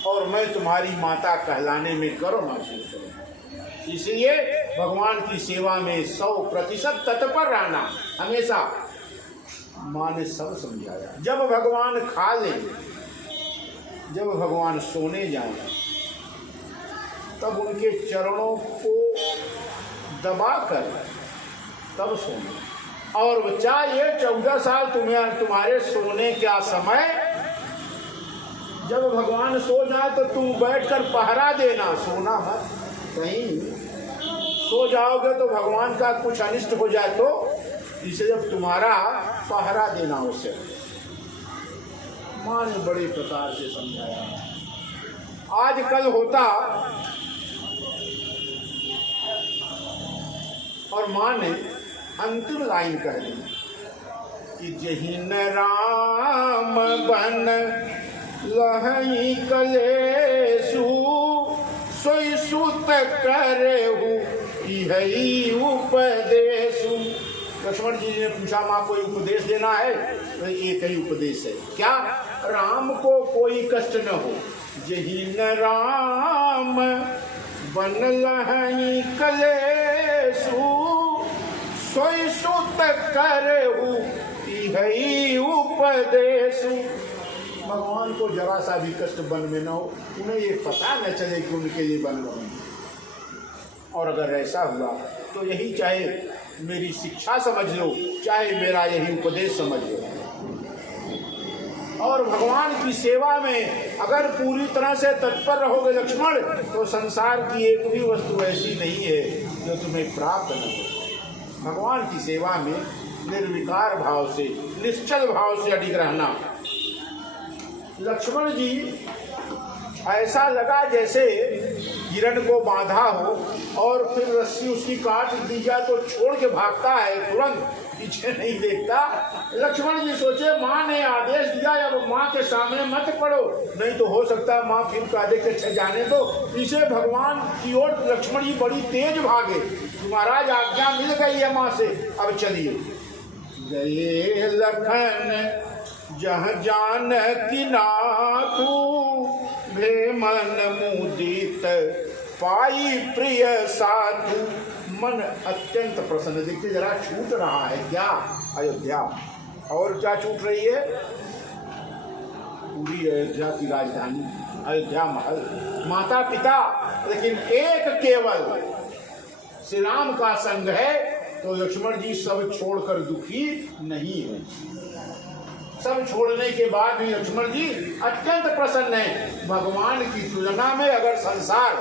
और मैं तुम्हारी माता कहलाने में गर्व महसूस करूंगा। इसलिए भगवान की सेवा में 100% तत्पर रहना हमेशा। माँ ने सब समझाया। जब भगवान खा ले, जब भगवान सोने जाए, तब उनके चरणों को दबाकर तब सोने। और बच्चा, ये 14 साल तुम्हारे सोने का समय, जब भगवान सो जाए तो तुम बैठकर पहरा देना, सोना मत। कहीं सो जाओगे तो भगवान का कुछ अनिष्ट हो जाए तो, इसे जब तुम्हारा पहरा देना उसे। माँ ने बड़े प्रकार से समझाया। आज कल होता, और माँ ने अंतिम लाइन कह दी कि जहिन राम बन लहई कलेसु सोई सुत करेहु इहई उपदेशु। लक्ष्मण जी ने पूछा, माँ कोई उपदेश देना है? तो एक ही उपदेश है। क्या? राम को कोई कष्ट न हो। जहिन राम बन लहई कलेसु सोई सुत करेहु इहई उपदेशु। भगवान को जरा सा भी कष्ट वन में न हो, उन्हें ये पता न चले कि उनके लिए वन में। और अगर ऐसा हुआ तो यही, चाहे मेरी शिक्षा समझ लो, चाहे मेरा यही उपदेश समझ लो, और भगवान की सेवा में अगर पूरी तरह से तत्पर रहोगे लक्ष्मण, तो संसार की एक भी वस्तु ऐसी नहीं है जो तुम्हें प्राप्त न हो। भगवान की सेवा में निर्विकार भाव से, निश्चल भाव से अडिग रहना। लक्ष्मण जी ऐसा लगा जैसे हिरण को बांधा हो और फिर रस्सी उसकी काट दी जाए तो छोड़ के भागता है, तुरंत पीछे नहीं देखता। लक्ष्मण जी सोचे माँ ने आदेश दिया, अब माँ के सामने मत पड़ो, नहीं तो हो सकता है माँ फिर कादे के जाने दो। इसे भगवान की ओर लक्ष्मण जी बड़ी तेज भागे। महाराज आज्ञा मिल गई है माँ से, अब चलिए। गए लखन जहाँ जान की नाथू, भेमन मुदित पाई प्रिय साधु। मन अत्यंत प्रसन्न। देखिए जरा छूट रहा है क्या अयोध्या, और क्या छूट रही है? पूरी अयोध्या की राजधानी, अयोध्या महल, माता पिता, लेकिन एक केवल श्री राम का संग है। तो लक्ष्मण जी सब छोड़कर दुखी नहीं है। सब छोड़ने के बाद भी लक्ष्मण जी अत्यंत प्रसन्न है। भगवान की तुलना में अगर संसार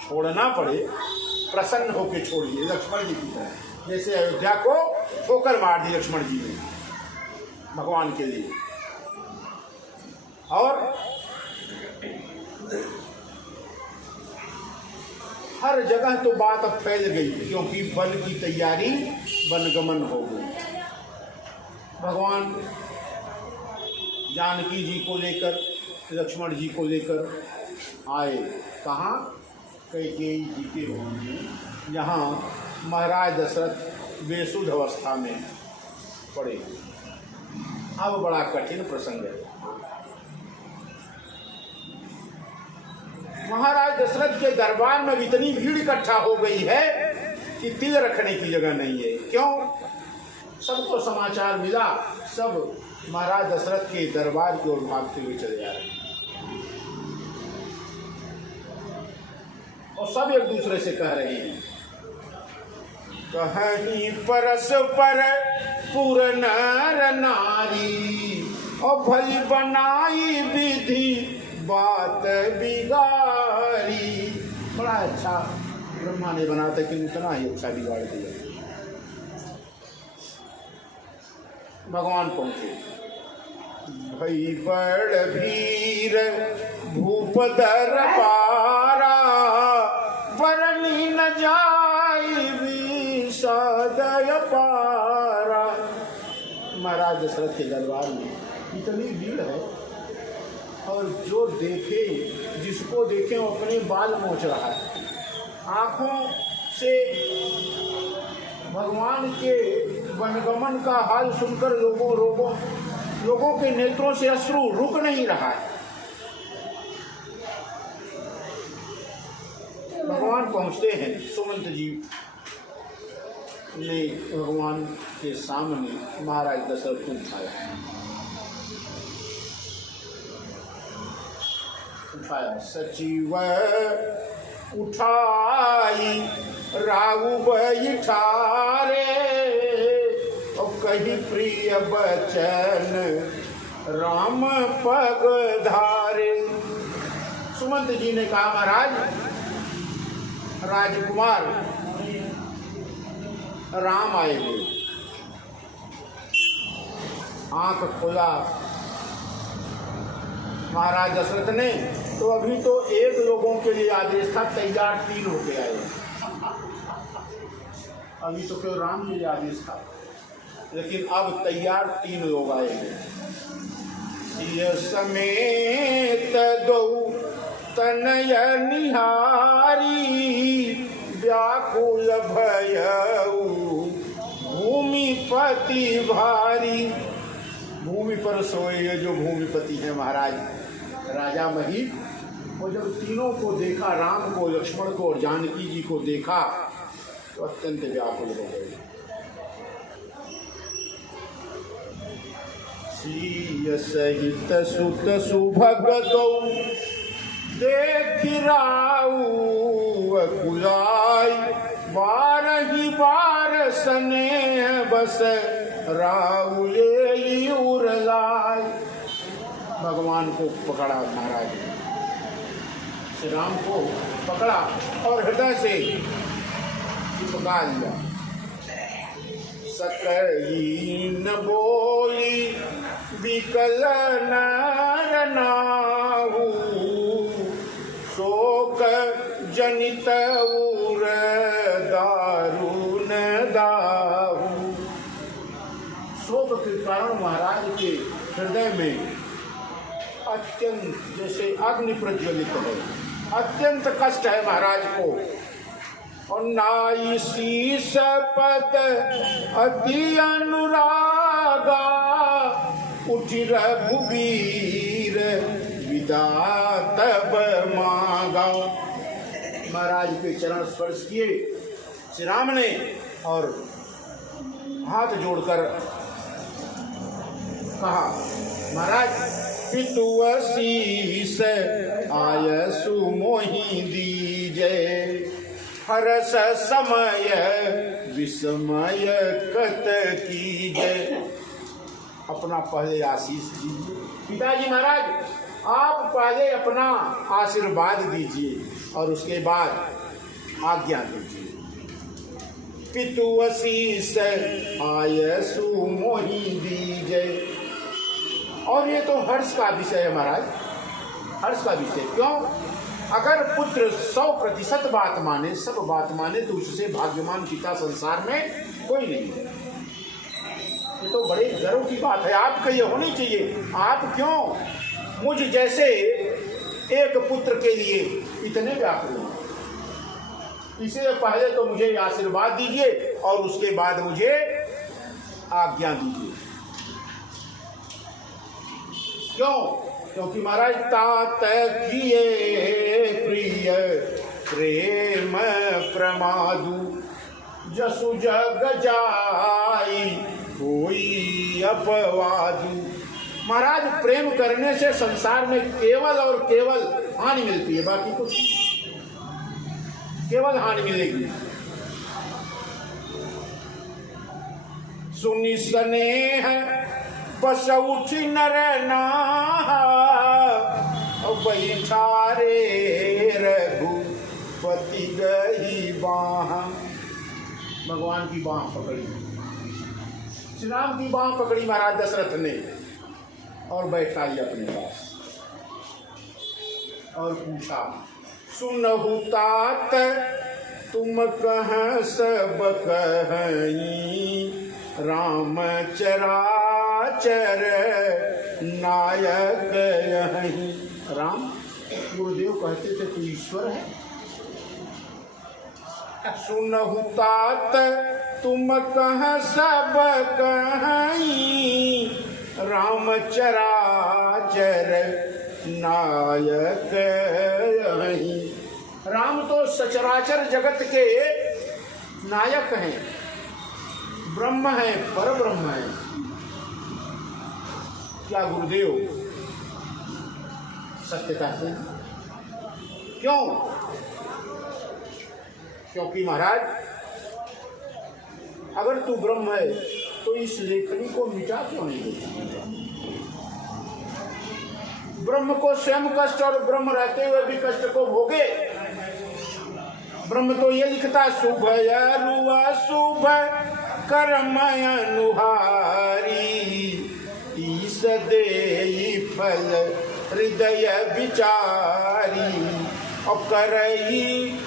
छोड़ना पड़े, प्रसन्न होकर छोड़िए लक्ष्मण जी की तरह। जैसे अयोध्या को ठोकर मार दी लक्ष्मण जी ने भगवान के लिए। और हर जगह तो बात अब फैल गई, क्योंकि वन की तैयारी वनगमन हो गई। भगवान जानकी जी को लेकर, लक्ष्मण जी को लेकर आए। कहाँ? कैकेयी जी के भवन में, जहाँ महाराज दशरथ बेसुध अवस्था में पड़े। अब बड़ा कठिन प्रसंग है। महाराज दशरथ के दरबार में इतनी भीड़ इकट्ठा हो गई है कि तिल रखने की जगह नहीं है। क्यों? सबको समाचार मिला, सब महाराज दशरथ के दरबार की ओर भागते हुए चले जा रहे हैं, और सब एक दूसरे से कह रहे हैं, कहानी परस्पर पुर नर नारी, और भली बनाई विधि बात बिगाड़ी। बड़ा अच्छा ब्रह्मा ने बनाता, कि इतना ही अच्छा बिगाड़ दिया। भगवान पहुंचे। भई बड़ भीर भूप दरबारा, बरनी न जाई विषादय पारा। महाराज दशरथ के दरबार में इतनी भीड़ है, और जो देखे, जिसको देखे वो अपने बाल नोच रहा है। आँखों से भगवान के वनगमन का हाल सुनकर लोगों के नेत्रों से अश्रु रुक नहीं रहा है। भगवान पहुँचते हैं। सुमंत जी ने भगवान के सामने महाराज दशरथ को उठाया। सचिव उठाई राहु बैठारे, और कही प्रिय बचन राम पग धारे। सुमंत जी ने कहा, महाराज राजकुमार राम आए हुए। आंख खोला महाराज दशरथ ने, तो अभी तो एक लोगों के लिए आदेश था, तैयार 3 होके आए। अभी तो केवल राम के लिए आदेश था, लेकिन अब तैयार 3 लोग आए हैं। सिय समेत दो तनय निहारी, व्याकुल भयउ भूमिपति भारी। भूमि पर सोए जो भूमिपति है महाराज राजा मही, और जब तीनों को देखा, राम को, लक्ष्मण को और जानकी जी को देखा, तो अत्यंत व्याकुल हो गए। सीय सहित सुत सुभग दो देखि राउ अकुलाई, 12 बार स्नेह बस राउ ले उरला। भगवान को पकड़ा महाराज ने, श्री राम को पकड़ा और हृदय से चिपका लिया। सकई न बोली विकल नर नाहु, शोक जनित उर दारुण दाहु। शोक के कारण महाराज के हृदय में अत्यंत जैसे अग्नि प्रज्वलित है, अत्यंत कष्ट है महाराज को। और नाई शीस पद अति अनुरागा, उठि रघुबीर विदा तब मांगा। महाराज के चरण स्पर्श किए श्री राम ने और हाथ जोड़कर कहा, महाराज पितु शीस आयसु मोहि दीजे, हरस समय विस्मय कत कीजे। अपना पहले आशीष दीजिए पिताजी महाराज, आप पहले अपना आशीर्वाद दीजिए और उसके बाद आज्ञा दीजिए। पितु शीस आयसु मोहि दीजे। और ये तो हर्ष का विषय है महाराज, हर्ष का विषय। क्यों? अगर पुत्र 100% बात माने, सब बात माने, तो उससे भाग्यवान पिता संसार में कोई नहीं है। ये तो बड़े गर्व की बात है, आपका ये होनी चाहिए। आप क्यों मुझ जैसे एक पुत्र के लिए इतने व्याकुल हैं? इसलिए पहले तो मुझे आशीर्वाद दीजिए और उसके बाद मुझे आज्ञा दीजिए। क्यों? क्योंकि महाराज तात किए प्रिय प्रेम प्रमादु, जसु जग जाई कोई अपवादु। महाराज प्रेम करने से संसार में केवल और केवल हानि मिलती है, बाकी कुछ केवल हानि मिलेगी। सुनि स्नेह बस उठी नर नाहा, बैठारे रघुपति गई बाह। भगवान की बाह पकड़ी, श्री राम की बाह पकड़ी महाराज दशरथ ने और बैठा लिया अपने पास और पूछा, सुनहु तात तुम कह सब कहीं, राम चराचर नायक यहीं। राम गुरुदेव कहते थे तू ईश्वर है। सुनहु तात तुम कह सब कहीं, राम चराचर नायक यहीं। राम तो सचराचर जगत के नायक हैं, ब्रह्म है, पर ब्रह्म है। क्या गुरुदेव सत्य कहते हैं? क्यों? क्योंकि महाराज अगर तू ब्रह्म है तो इस लेखनी को मिटा क्यों नहीं देता? ब्रह्म को स्वयं कष्ट और ब्रह्म रहते हुए भी कष्ट को भोगे। ब्रह्म तो ये लिखता, शुभ रुआ शुभ कर्म अनुहारी, ईश देई फल हृदय विचारी। और करई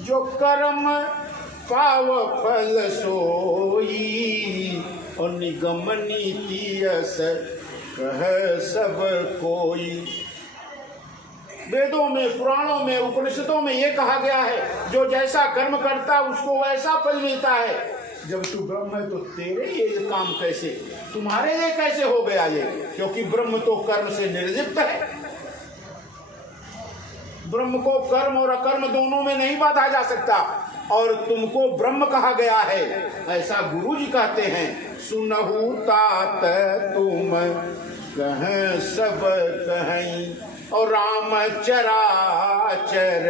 जो कर्म पाव फल सोई, और निगम नीति यस कह सब कोई। वेदों में, पुराणों में, उपनिषदों में ये कहा गया है, जो जैसा कर्म करता उसको वैसा फल मिलता है। जब तू ब्रह्म है तो तेरे ये काम कैसे, तुम्हारे लिए कैसे हो गया ये? क्योंकि ब्रह्म तो कर्म से निर्लिप्त है। ब्रह्म को कर्म और अकर्म दोनों में नहीं बांधा जा सकता, और तुमको ब्रह्म कहा गया है, ऐसा गुरु जी कहते हैं। सुनहु तात तुम कह सब कहीं, और राम चराचर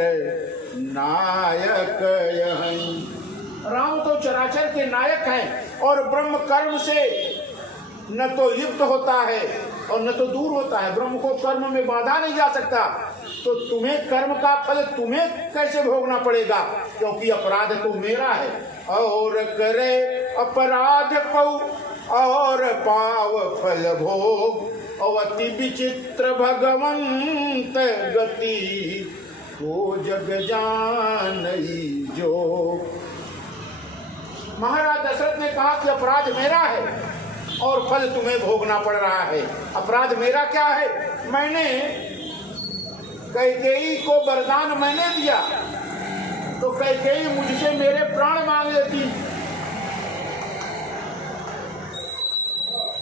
नायक यहीं। राम तो चराचर के नायक हैं, और ब्रह्म कर्म से न तो लिप्त होता है और न तो दूर होता है। ब्रह्म को कर्म में बांधा नहीं जा सकता, तो तुम्हें कर्म का फल तुम्हें कैसे भोगना पड़ेगा, क्योंकि अपराध तो मेरा है। और करे अपराध को और पाव फल भोग, अति विचित्र भगवंत गति, तो जग जानई जो। महाराज दशरथ ने कहा कि अपराध मेरा है और फल तुम्हें भोगना पड़ रहा है। अपराध मेरा क्या है? मैंने कैकेयी को वरदान मैंने दिया, तो कैकेयी मुझसे मेरे प्राण मांग लेती,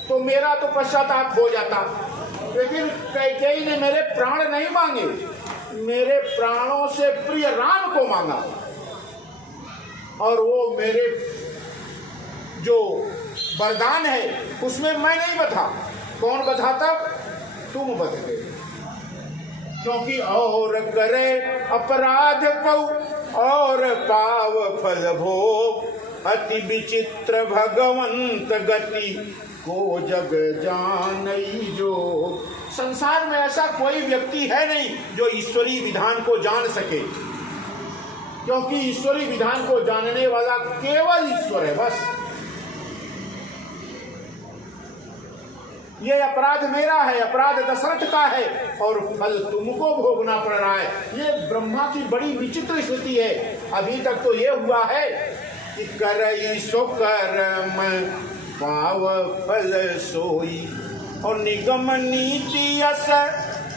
तो मेरा तो पश्चाताप हो जाता। लेकिन कैकेयी ने मेरे प्राण नहीं मांगे, मेरे प्राणों से प्रिय राम को मांगा, और वो मेरे जो वरदान है उसमें मैं नहीं बधा। कौन बधा? तब तुम बध गए, क्योंकि और करे अपराध को और पाव फल भोग, अति विचित्र भगवंत गति, को जग जानई जो। संसार में ऐसा कोई व्यक्ति है नहीं जो ईश्वरीय विधान को जान सके, क्योंकि ईश्वरीय विधान को जानने वाला केवल ईश्वर है, बस। ये अपराध मेरा है, अपराध दशरथ का है, और फल तुमको भोगना पड़ रहा है। ये ब्रह्मा की बड़ी विचित्र स्थिति है। अभी तक तो ये हुआ है कि करई सो कर्म पाव फल सोई, और निगम नीति अस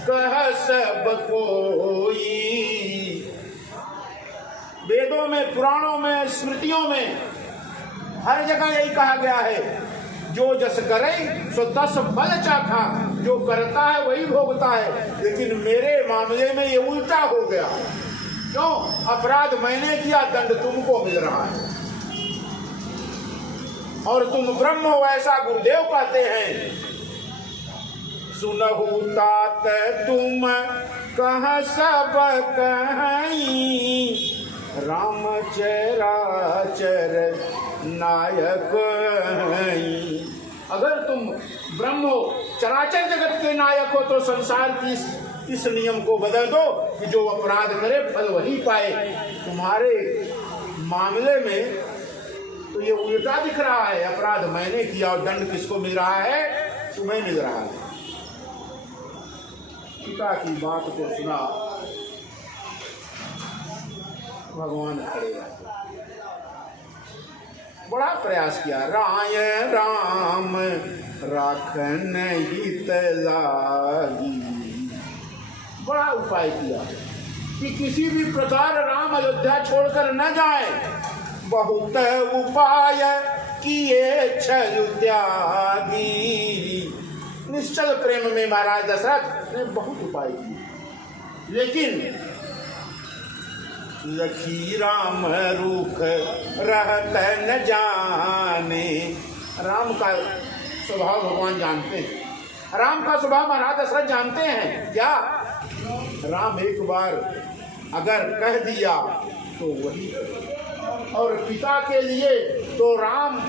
कह सब कोई। वेदों में, पुराणों में, स्मृतियों में हर जगह यही कहा गया है, जो जस करे सो तस फल चाखा। जो करता है वही भोगता है। लेकिन मेरे मामले में ये उल्टा हो गया। क्यों? अपराध मैंने किया, दंड तुमको मिल रहा है, और तुम ब्रह्म हो ऐसा गुरुदेव कहते हैं। सुनहु तात तुम कह सब कहीं, राम चराचर नायक हैं। अगर तुम ब्रह्म हो, चराचर जगत के नायक हो, तो संसार की इस नियम को बदल दो कि जो अपराध करे फल वही पाए। तुम्हारे मामले में तो ये उल्टा दिख रहा है। अपराध मैंने किया और दंड किसको मिल रहा है? तुम्हें मिल रहा है। पिता की बात को सुना, भगवान खड़े रहे, बड़ा प्रयास किया। राय राम राखन हित लागी, बड़ा उपाय किया कि किसी भी प्रकार राम अयोध्या छोड़कर न जाए। बहुत उपाय किए छल त्यागी, निश्चल प्रेम में महाराज दशरथ ने बहुत उपाय किए, लेकिन लखी राम रूख रहत न जाने। राम का स्वभाव भगवान जानते हैं। राम का स्वभाव महाराज दशरथ जानते हैं। क्या? राम एक बार अगर कह दिया तो वही, और पिता के लिए तो राम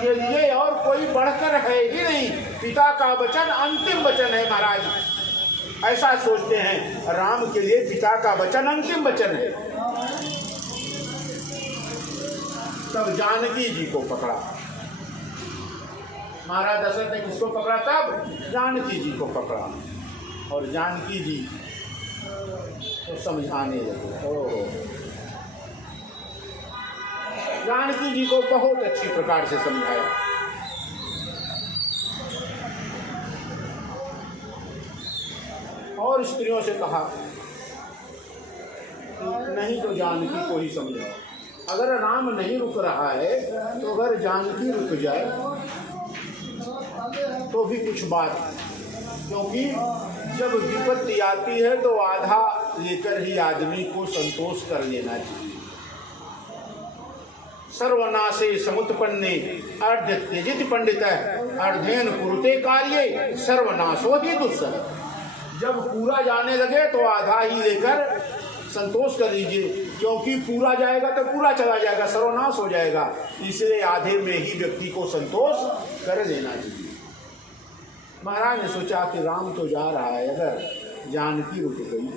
के लिए और कोई बढ़कर है ही नहीं। पिता का वचन अंतिम वचन है। महाराज ऐसा सोचते हैं, राम के लिए पिता का वचन अंतिम वचन है। तब जानकी जी को पकड़ा महाराज दशरथ ने। किसको पकड़ा? तब जानकी जी को पकड़ा, और जानकी जी तो समझाने लगे। जानकी जी को बहुत अच्छी प्रकार से समझाया। और स्त्रियों से कहा नहीं तो जानकी को ही समझाओ। अगर राम नहीं रुक रहा है तो अगर जानकी रुक जाए तो भी कुछ बात, क्योंकि जब विपत्ति आती है तो आधा लेकर ही आदमी को संतोष कर लेना चाहिए। सर्वनाशे समुत्पन्ने अर्ध त्यजित पंडित अर्धेन कुरुते कार्ये सर्वनाशो ही दुस्सह। जब पूरा जाने लगे तो आधा ही लेकर संतोष कर लीजिए, क्योंकि पूरा जाएगा तो पूरा चला जाएगा, सर्वनाश हो जाएगा। इसलिए आधे में ही व्यक्ति को संतोष कर लेना चाहिए। महाराज ने सोचा कि राम तो जा रहा है, अगर जानकी रुक गई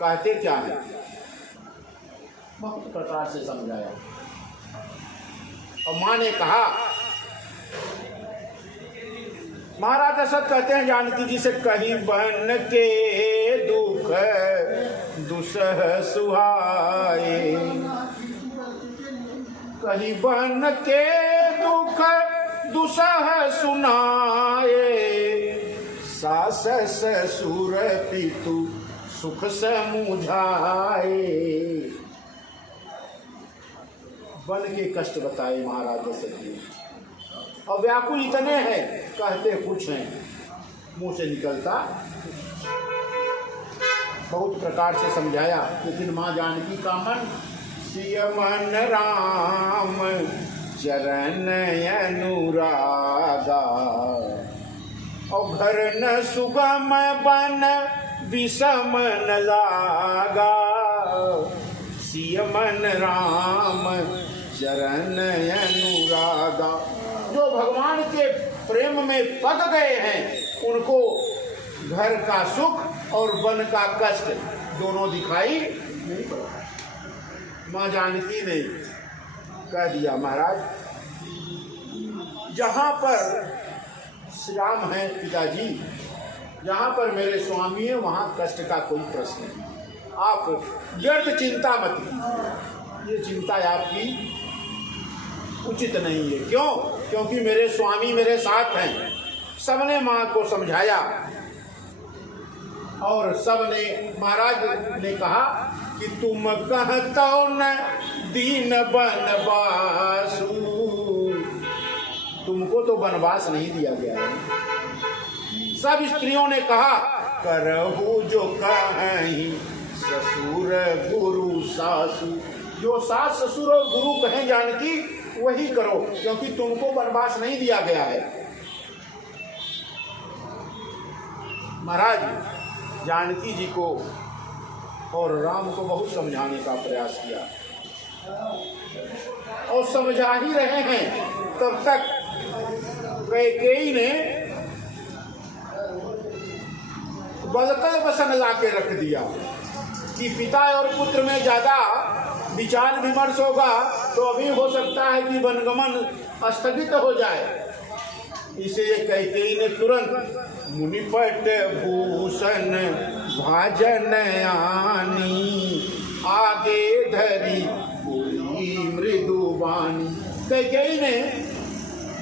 कहते क्या है, बहुत प्रकार से समझाया। और माँ ने कहा, महाराज दशरथ कहते हैं जानकी जी से, कहीं बन के दुख दुसह सुहाए, कहीं बन के दुख दुसह सुनाए, सास ससुर पितु सुख समुझाए। बन के कष्ट बताए महाराज दशरथ जी, और व्याकुल इतने हैं, कहते कुछ हैं, मुंह से निकलता बहुत प्रकार से समझाया। लेकिन माँ जानकी का मन सिय मन राम चरण अनुरागा, और घर न सुगम बन विषम न लागा, सिय मन राम चरण अनुरागा। जो भगवान के प्रेम में पक गए हैं उनको घर का सुख और वन का कष्ट दोनों दिखाई नहीं पड़ता। माँ जानकी ने कह दिया, महाराज जहाँ पर श्री राम है पिताजी, जहाँ पर मेरे स्वामी है वहाँ कष्ट का कोई प्रश्न नहीं, आप व्यर्थ चिंता मत कीजिए, ये चिंता आपकी उचित नहीं है। क्यों? क्योंकि मेरे स्वामी मेरे साथ हैं। सबने माँ को समझाया और सबने, महाराज ने कहा कि तुम कहतो न दीन बनवासु, तुमको तो वनवास नहीं दिया गया है। सब स्त्रियों ने कहा, करहु जो कहीं ससुर गुरु सासु, जो सास ससुर और गुरु कहें जानकी वही करो, क्योंकि तुमको वनवास नहीं दिया गया है। महाराज जानकी जी को और राम को बहुत समझाने का प्रयास किया और समझा ही रहे हैं, तब तक कैकेयी ने बदकल वसन ला के रख दिया कि पिता और पुत्र में ज्यादा विचार विमर्श होगा तो अभी हो सकता है कि वनगमन स्थगित हो जाए। इसलिए कैकेयी ने तुरंत मुनिपट भूषण भाजन आनी, आगे धरी पूरी मृदुबानी। कैकेयी ने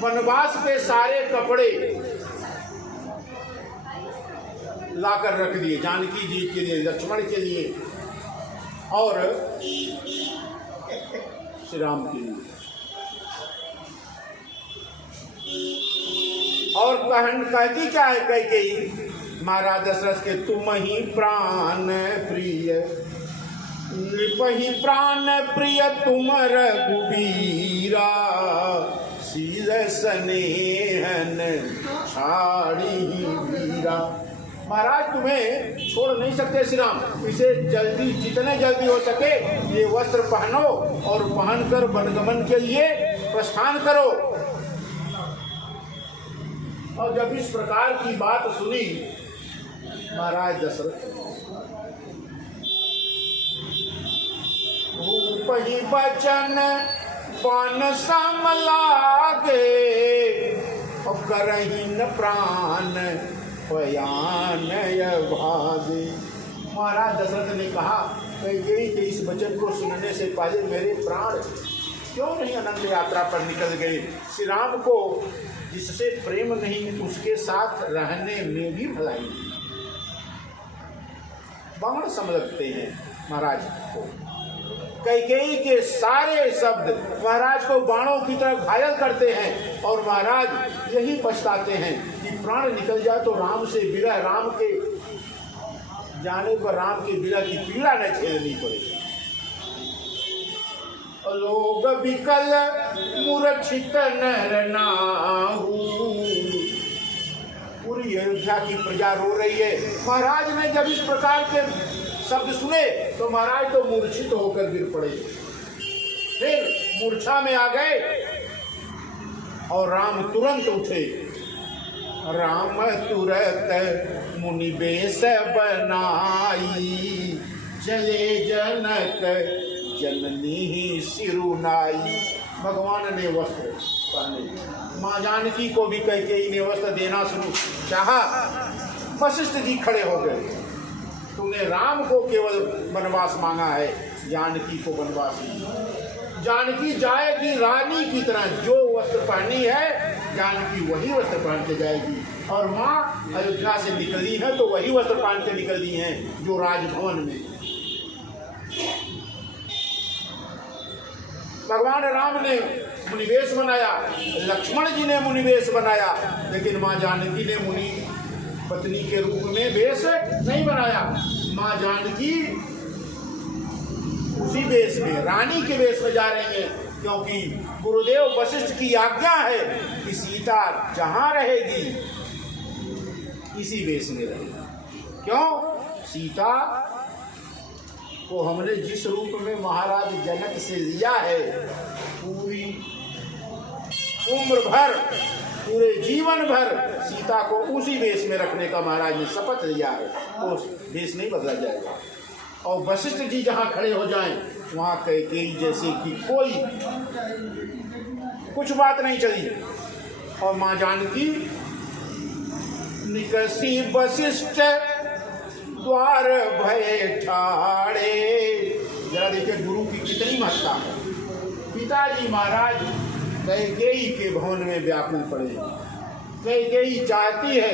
वनवास के सारे कपड़े लाकर रख दिए जानकी जी के लिए, लक्ष्मण के लिए और श्री राम के लिए। और कहती क्या है कैकेयी महाराज दशरथ के, तुम ही प्राण प्रिय नृप ही प्राण प्रिय तुम रघुबीरा, शील स्नेहन छाड़ी वीरा। महाराज तुम्हें छोड़ नहीं सकते श्री राम, इसे जल्दी जितने जल्दी हो सके ये वस्त्र पहनो और पहनकर वनगमन के लिए प्रस्थान करो। और जब इस प्रकार की बात सुनी महाराज दशरथ, भूप ही बचन पन सम लागे, और करही न प्राण पयान भागे। महाराज दशरथ ने कहा, कैकेयी के इस वचन को सुनने से पहले मेरे प्राण क्यों नहीं अनंत यात्रा पर निकल गए। श्री राम को जिससे प्रेम नहीं उसके साथ रहने में भी भलाई नहीं। बाण समझते हैं महाराज को, कैकेयी के सारे शब्द महाराज को बाणों की तरह घायल करते हैं और महाराज यही पछताते हैं कि प्राण निकल जाए तो राम से विरह, राम के जाने पर राम के विरह की पीड़ा न झेलनी पड़े। लोग विकल मूर्छित नर नाहू, पूरी अयोध्या की प्रजा रो रही है। महाराज ने जब इस प्रकार के शब्द सुने तो महाराज तो मूर्छित होकर गिर पड़े, फिर मूर्छा में आ गए और राम तुरंत उठे। राम तुरत मुनि बेश बनाई, चले जनक जननी सिरुनाई। भगवान ने वस्त्र पहने। माँ जानकी को भी कैकेयी ने वस्त्र देना शुरू चाहा। वशिष्ठ जी खड़े हो गए, तुमने राम को केवल वनवास मांगा है, जानकी को वनवास नहीं। जानकी जाएगी रानी की तरह, जो वस्त्र पहनी है जानकी वही वस्त्र पहन के जाएगी। और माँ अयोध्या से निकली है तो वही वस्त्र पहन के निकली हैं जो राजभवन में। भगवान राम ने मुनिवेश बनाया, लक्ष्मण जी ने मुनिवेश बनाया, लेकिन माँ जानकी ने मुनि पत्नी के रूप में वेश नहीं बनाया। माँ जानकी उसी वेश में, रानी के वेश में जा रही है, क्योंकि गुरुदेव वशिष्ठ की आज्ञा है कि सीता जहाँ रहेगी इसी वेश में रहेगी। क्यों? सीता को हमने जिस रूप में महाराज जनक से लिया है, पूरी उम्र भर, पूरे जीवन भर सीता को उसी वेश में रखने का महाराज ने शपथ लिया है, तो वेश नहीं बदला जाएगा। और वशिष्ठ जी जहाँ खड़े हो जाएं वहाँ कैकेयी जैसे कि कोई कुछ बात नहीं चली। और माँ जानकी निकसी वशिष्ठ द्वार भय ठाड़े। जरा देखिए गुरु की कितनी महत्ता है। पिताजी महाराज कैकेयी के भवन में व्याकुल पड़े। कैकेयी चाहती है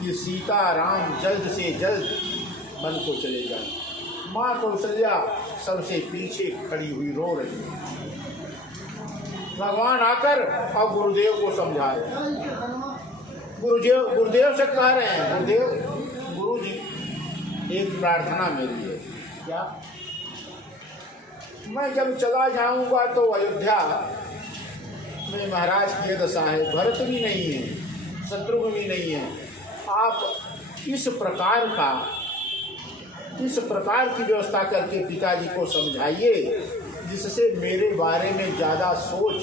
कि सीता राम जल्द से जल्द वन को चले जाए। माँ कौशल्या सबसे पीछे खड़ी हुई रो रही है। भगवान आकर और गुरुदेव को समझा रहे हैं। गुरुदेव से कह रहे हैं, गुरुदेव, गुरुजी एक प्रार्थना मेरी है। क्या? मैं जब चला जाऊंगा तो अयोध्या में महाराज की दशा है, भरत भी नहीं है, शत्रुघ्न भी नहीं है। आप इस प्रकार की व्यवस्था करके पिताजी को समझाइए जिससे मेरे बारे में ज़्यादा सोच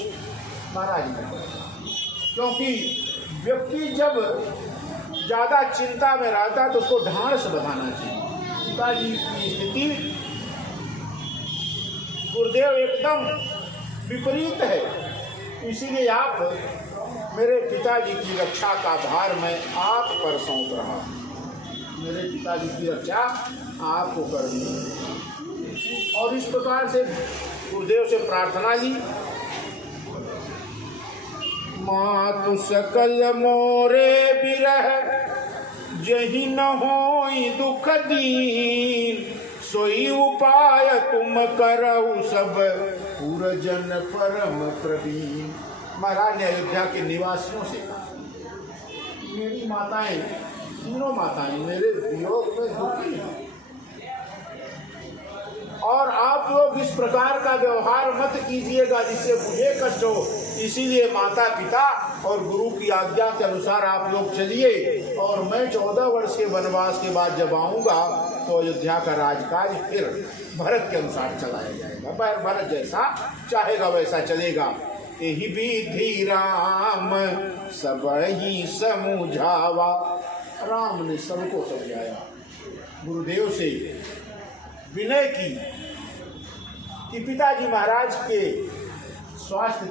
महाराज न करें। क्योंकि व्यक्ति जब ज़्यादा चिंता में रहता है तो उसको ढांढ से बताना चाहिए। पिताजी की स्थिति गुरुदेव एकदम विपरीत है, इसीलिए आप मेरे पिताजी की रक्षा का भार मैं आप पर सौंप रहा। मेरे पिताजी की रक्षा आपको करनी है। और इस प्रकार से गुरुदेव से प्रार्थना की। मातु सकल मोरे बिरह जहि न होई दुख दीन, सोई उपाय तुम करऊ सब पुरजन परम प्रवीण। महाराज ने अयोध्या के निवासियों से कहा, मेरी माताएं, तीनों माताएं मेरे वियोग में दुखी हैं और आप लोग इस प्रकार का व्यवहार मत कीजिएगा जिससे मुझे कष्ट हो। इसीलिए माता पिता और गुरु की आज्ञा के अनुसार आप लोग चलिए और मैं 14 वर्ष के वनवास के बाद जब आऊँगा तो अयोध्या का राजकाज फिर भरत के अनुसार चलाया जाएगा। भरत जैसा चाहेगा वैसा चलेगा। यही विधि राम सब ही समझावा। राम ने सबको समझाया, गुरुदेव से विनय की कि पिताजी महाराज के स्वास्थ्य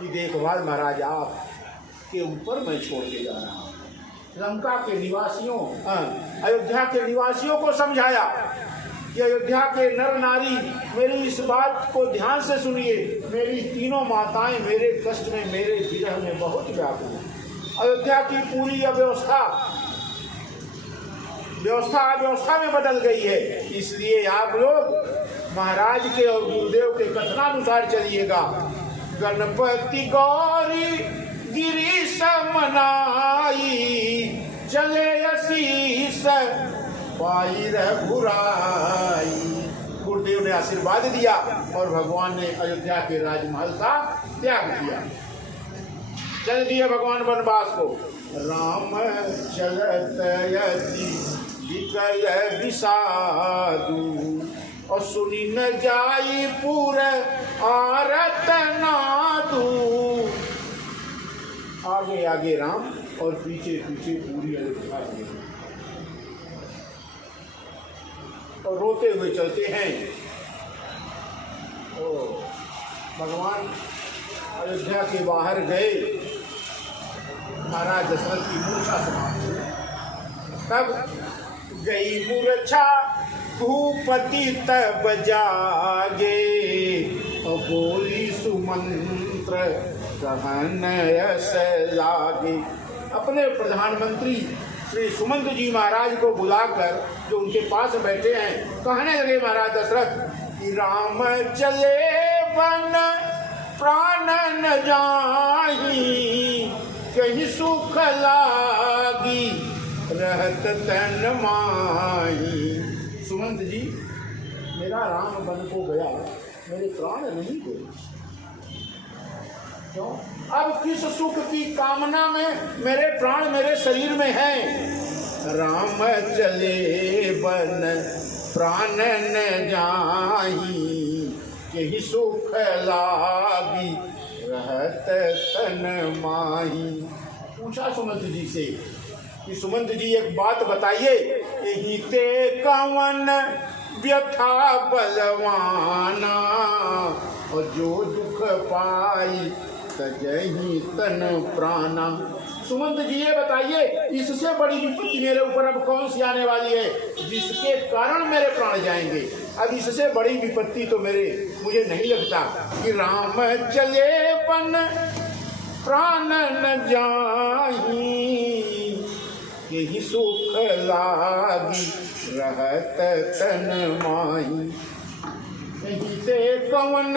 की देखभाल महाराज आप के ऊपर मैं छोड़ के जा रहा हूँ। लंका के निवासियों, अयोध्या के निवासियों को समझाया कि अयोध्या के नर नारी मेरी इस बात को ध्यान से सुनिए। मेरी तीनों माताएं मेरे कष्ट में, मेरे विरह में बहुत व्याकुल हैं। अयोध्या की पूरी व्यवस्था में बदल गई है। इसलिए आप लोग महाराज के और गुरुदेव के कथनानुसार चलिएगा। गणपति गौरी गिरी समनाई, चले असीस पाई रघुराई। गुरुदेव ने आशीर्वाद दिया और भगवान ने अयोध्या के राजमहल का त्याग किया। चल दिए भगवान वनवास को। राम चलत यति विकल विषादु, और सुनी न जाई पुर आरत नादु। आगे आगे राम और पीछे पीछे पूरी अयोध्या है। और रोते हुए चलते हैं। ओ भगवान अयोध्या के बाहर गए, महाराज दशरथ की मूर्छा समाप्त हुई। तब गई मूर्छा भूपति तब जागे, और बोली सुमंत्र कहन यश लागे। अपने प्रधानमंत्री श्री सुमंत्र जी महाराज को बुलाकर, जो उनके पास बैठे हैं, कहने लगे महाराज दशरथ कि राम चले वन प्राण न जाही, कहीं सुख लागी रहत तन माही। सुमंत जी, मेरा राम वन को गया, मेरे प्राण नहीं गए। क्यों? अब किस सुख की कामना में मेरे प्राण मेरे शरीर में हैं? राम चले वन प्राण न जाही, यही सुख लागी रहत तन माही। पूछा सुमंत जी से कि सुमंत जी एक बात बताइए, यही ते कवन व्यथा बलवाना, और जो दुख पाई तजहि तन प्राणा। सुमंत जी ये बताइए, इससे बड़ी विपत्ति मेरे ऊपर अब कौन सी आने वाली है जिसके कारण मेरे प्राण जाएंगे? अब इससे बड़ी विपत्ति तो मुझे नहीं लगता कि राम चले वन प्राण न जाही, यही सुख लागी रहत तन माही। यही से कवन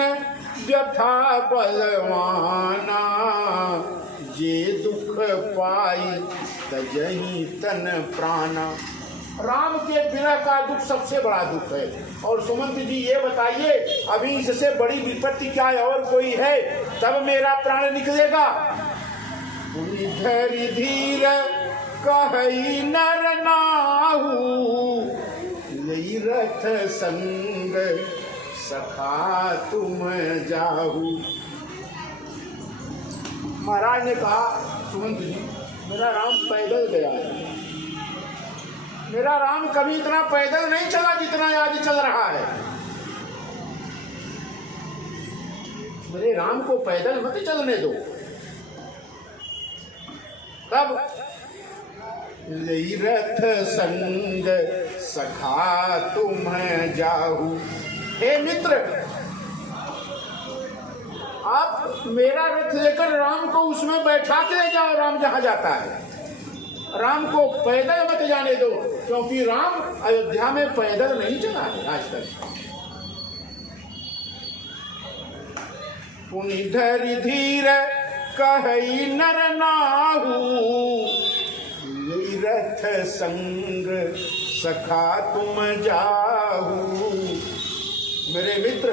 व्यथा बलवाना, जे दुख पाई तजहि तन प्राणा। राम के विरह का दुख सबसे बड़ा दुख है। और सुमंत जी ये बताइए, अभी इससे बड़ी विपत्ति क्या है और कोई है तब मेरा प्राण निकलेगा? धीर धीर कही नर नाहू, लई रथ संग सखा तुम जाहू। महाराज ने कहा, सुमंत जी, मेरा राम पैदल गया है। मेरा राम कभी इतना पैदल नहीं चला जितना आज चल रहा है। मेरे राम को पैदल मत चलने दो। तब लई रथ संग सखा तुम जाहू। हे मित्र, आप मेरा रथ लेकर राम को उसमें बैठा के ले जाओ, राम जहां जाता है। राम को पैदल मत जाने दो, क्योंकि राम अयोध्या में पैदल नहीं चला है आज तक। पुनि धरि धीर कहि नर नाहू, रथ संग सखा तुम जाहू। मेरे मित्र,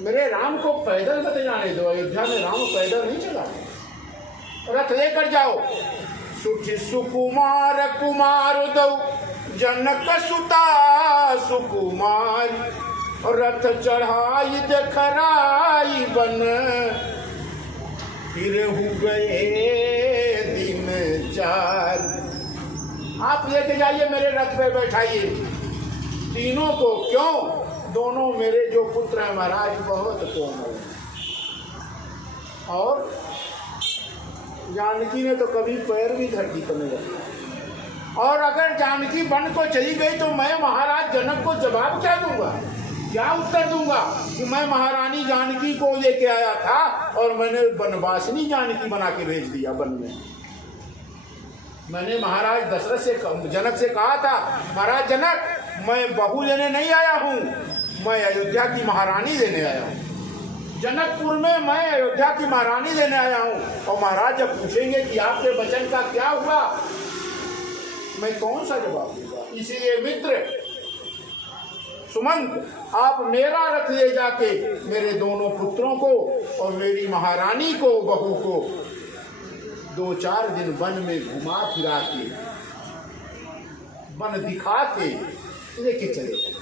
मेरे राम को पैदल मत जाने दो। अयोध्या में राम पैदल नहीं चला, रथ लेकर जाओ। सुखी सुकुमार कुमार दो जनक सुता सुकुमार, रथ चढ़ाई देखराई बन, फिर हो गए दिन चार। आप लेके जाइए, मेरे रथ पे बैठाइए तीनों को। क्यों? दोनों मेरे जो पुत्र हैं महाराज बहुत कोमल, और जानकी ने तो कभी पैर भी धरती पर नहीं रखा। और अगर जानकी वन को चली गई तो मैं महाराज जनक को जवाब क्या दूंगा, क्या उत्तर दूंगा कि मैं महारानी जानकी को लेके आया था और मैंने वनवासिनी जानकी बना के भेज दिया वन में। मैंने महाराज दशरथ से, जनक से कहा था, महाराज जनक, मैं बहू लेने नहीं आया हूँ, मैं अयोध्या की महारानी लेने आया हूँ। जनकपुर में मैं अयोध्या की महारानी लेने आया हूँ। और महाराज जब पूछेंगे कि आपके वचन का क्या हुआ, मैं कौन सा जवाब दूंगा? इसीलिए मित्र सुमंत, आप मेरा रथ ले जाके मेरे दोनों पुत्रों को और मेरी महारानी को, बहू को 2-4 दिन वन में घुमा फिरा के, वन दिखा के लेके चले।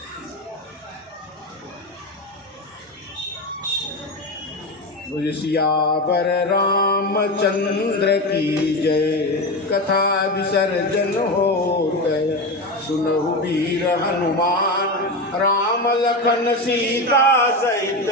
सियावर रामचंद्र की जय। कथा विसर्जन हो गए सुनहु वीर हनुमान। राम लखन सीता सहित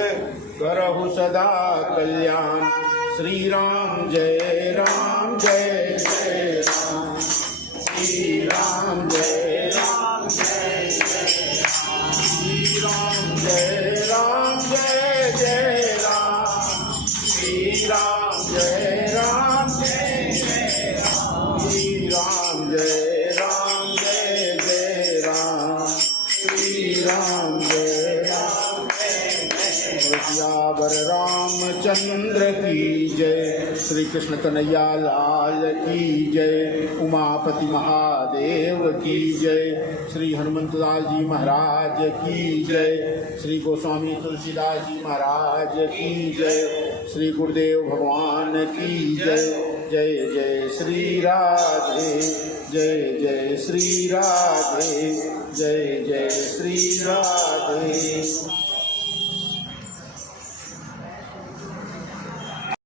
करहु सदा कल्याण। श्री राम जय राम जय जय राम। श्री राम जय राम जय जय राम। श्री राम जय राम जय जय राम। श्री राम जय राम जय जय राम। श्री राम जय राम जय जय राम। श्री राम जय राम जय जय राम। सियावर रामचंद्र की जय। श्री कृष्ण कन्हैया लाल की जय। उमापति महादेव की जय। श्री हनुमंतलाल जी महाराज की जय। श्री गोस्वामी तुलसीदास जी महाराज की जय। श्री गुरुदेव भगवान की जय। जय जय श्री राधे। जय जय श्री राधे। जय जय श्री राधे।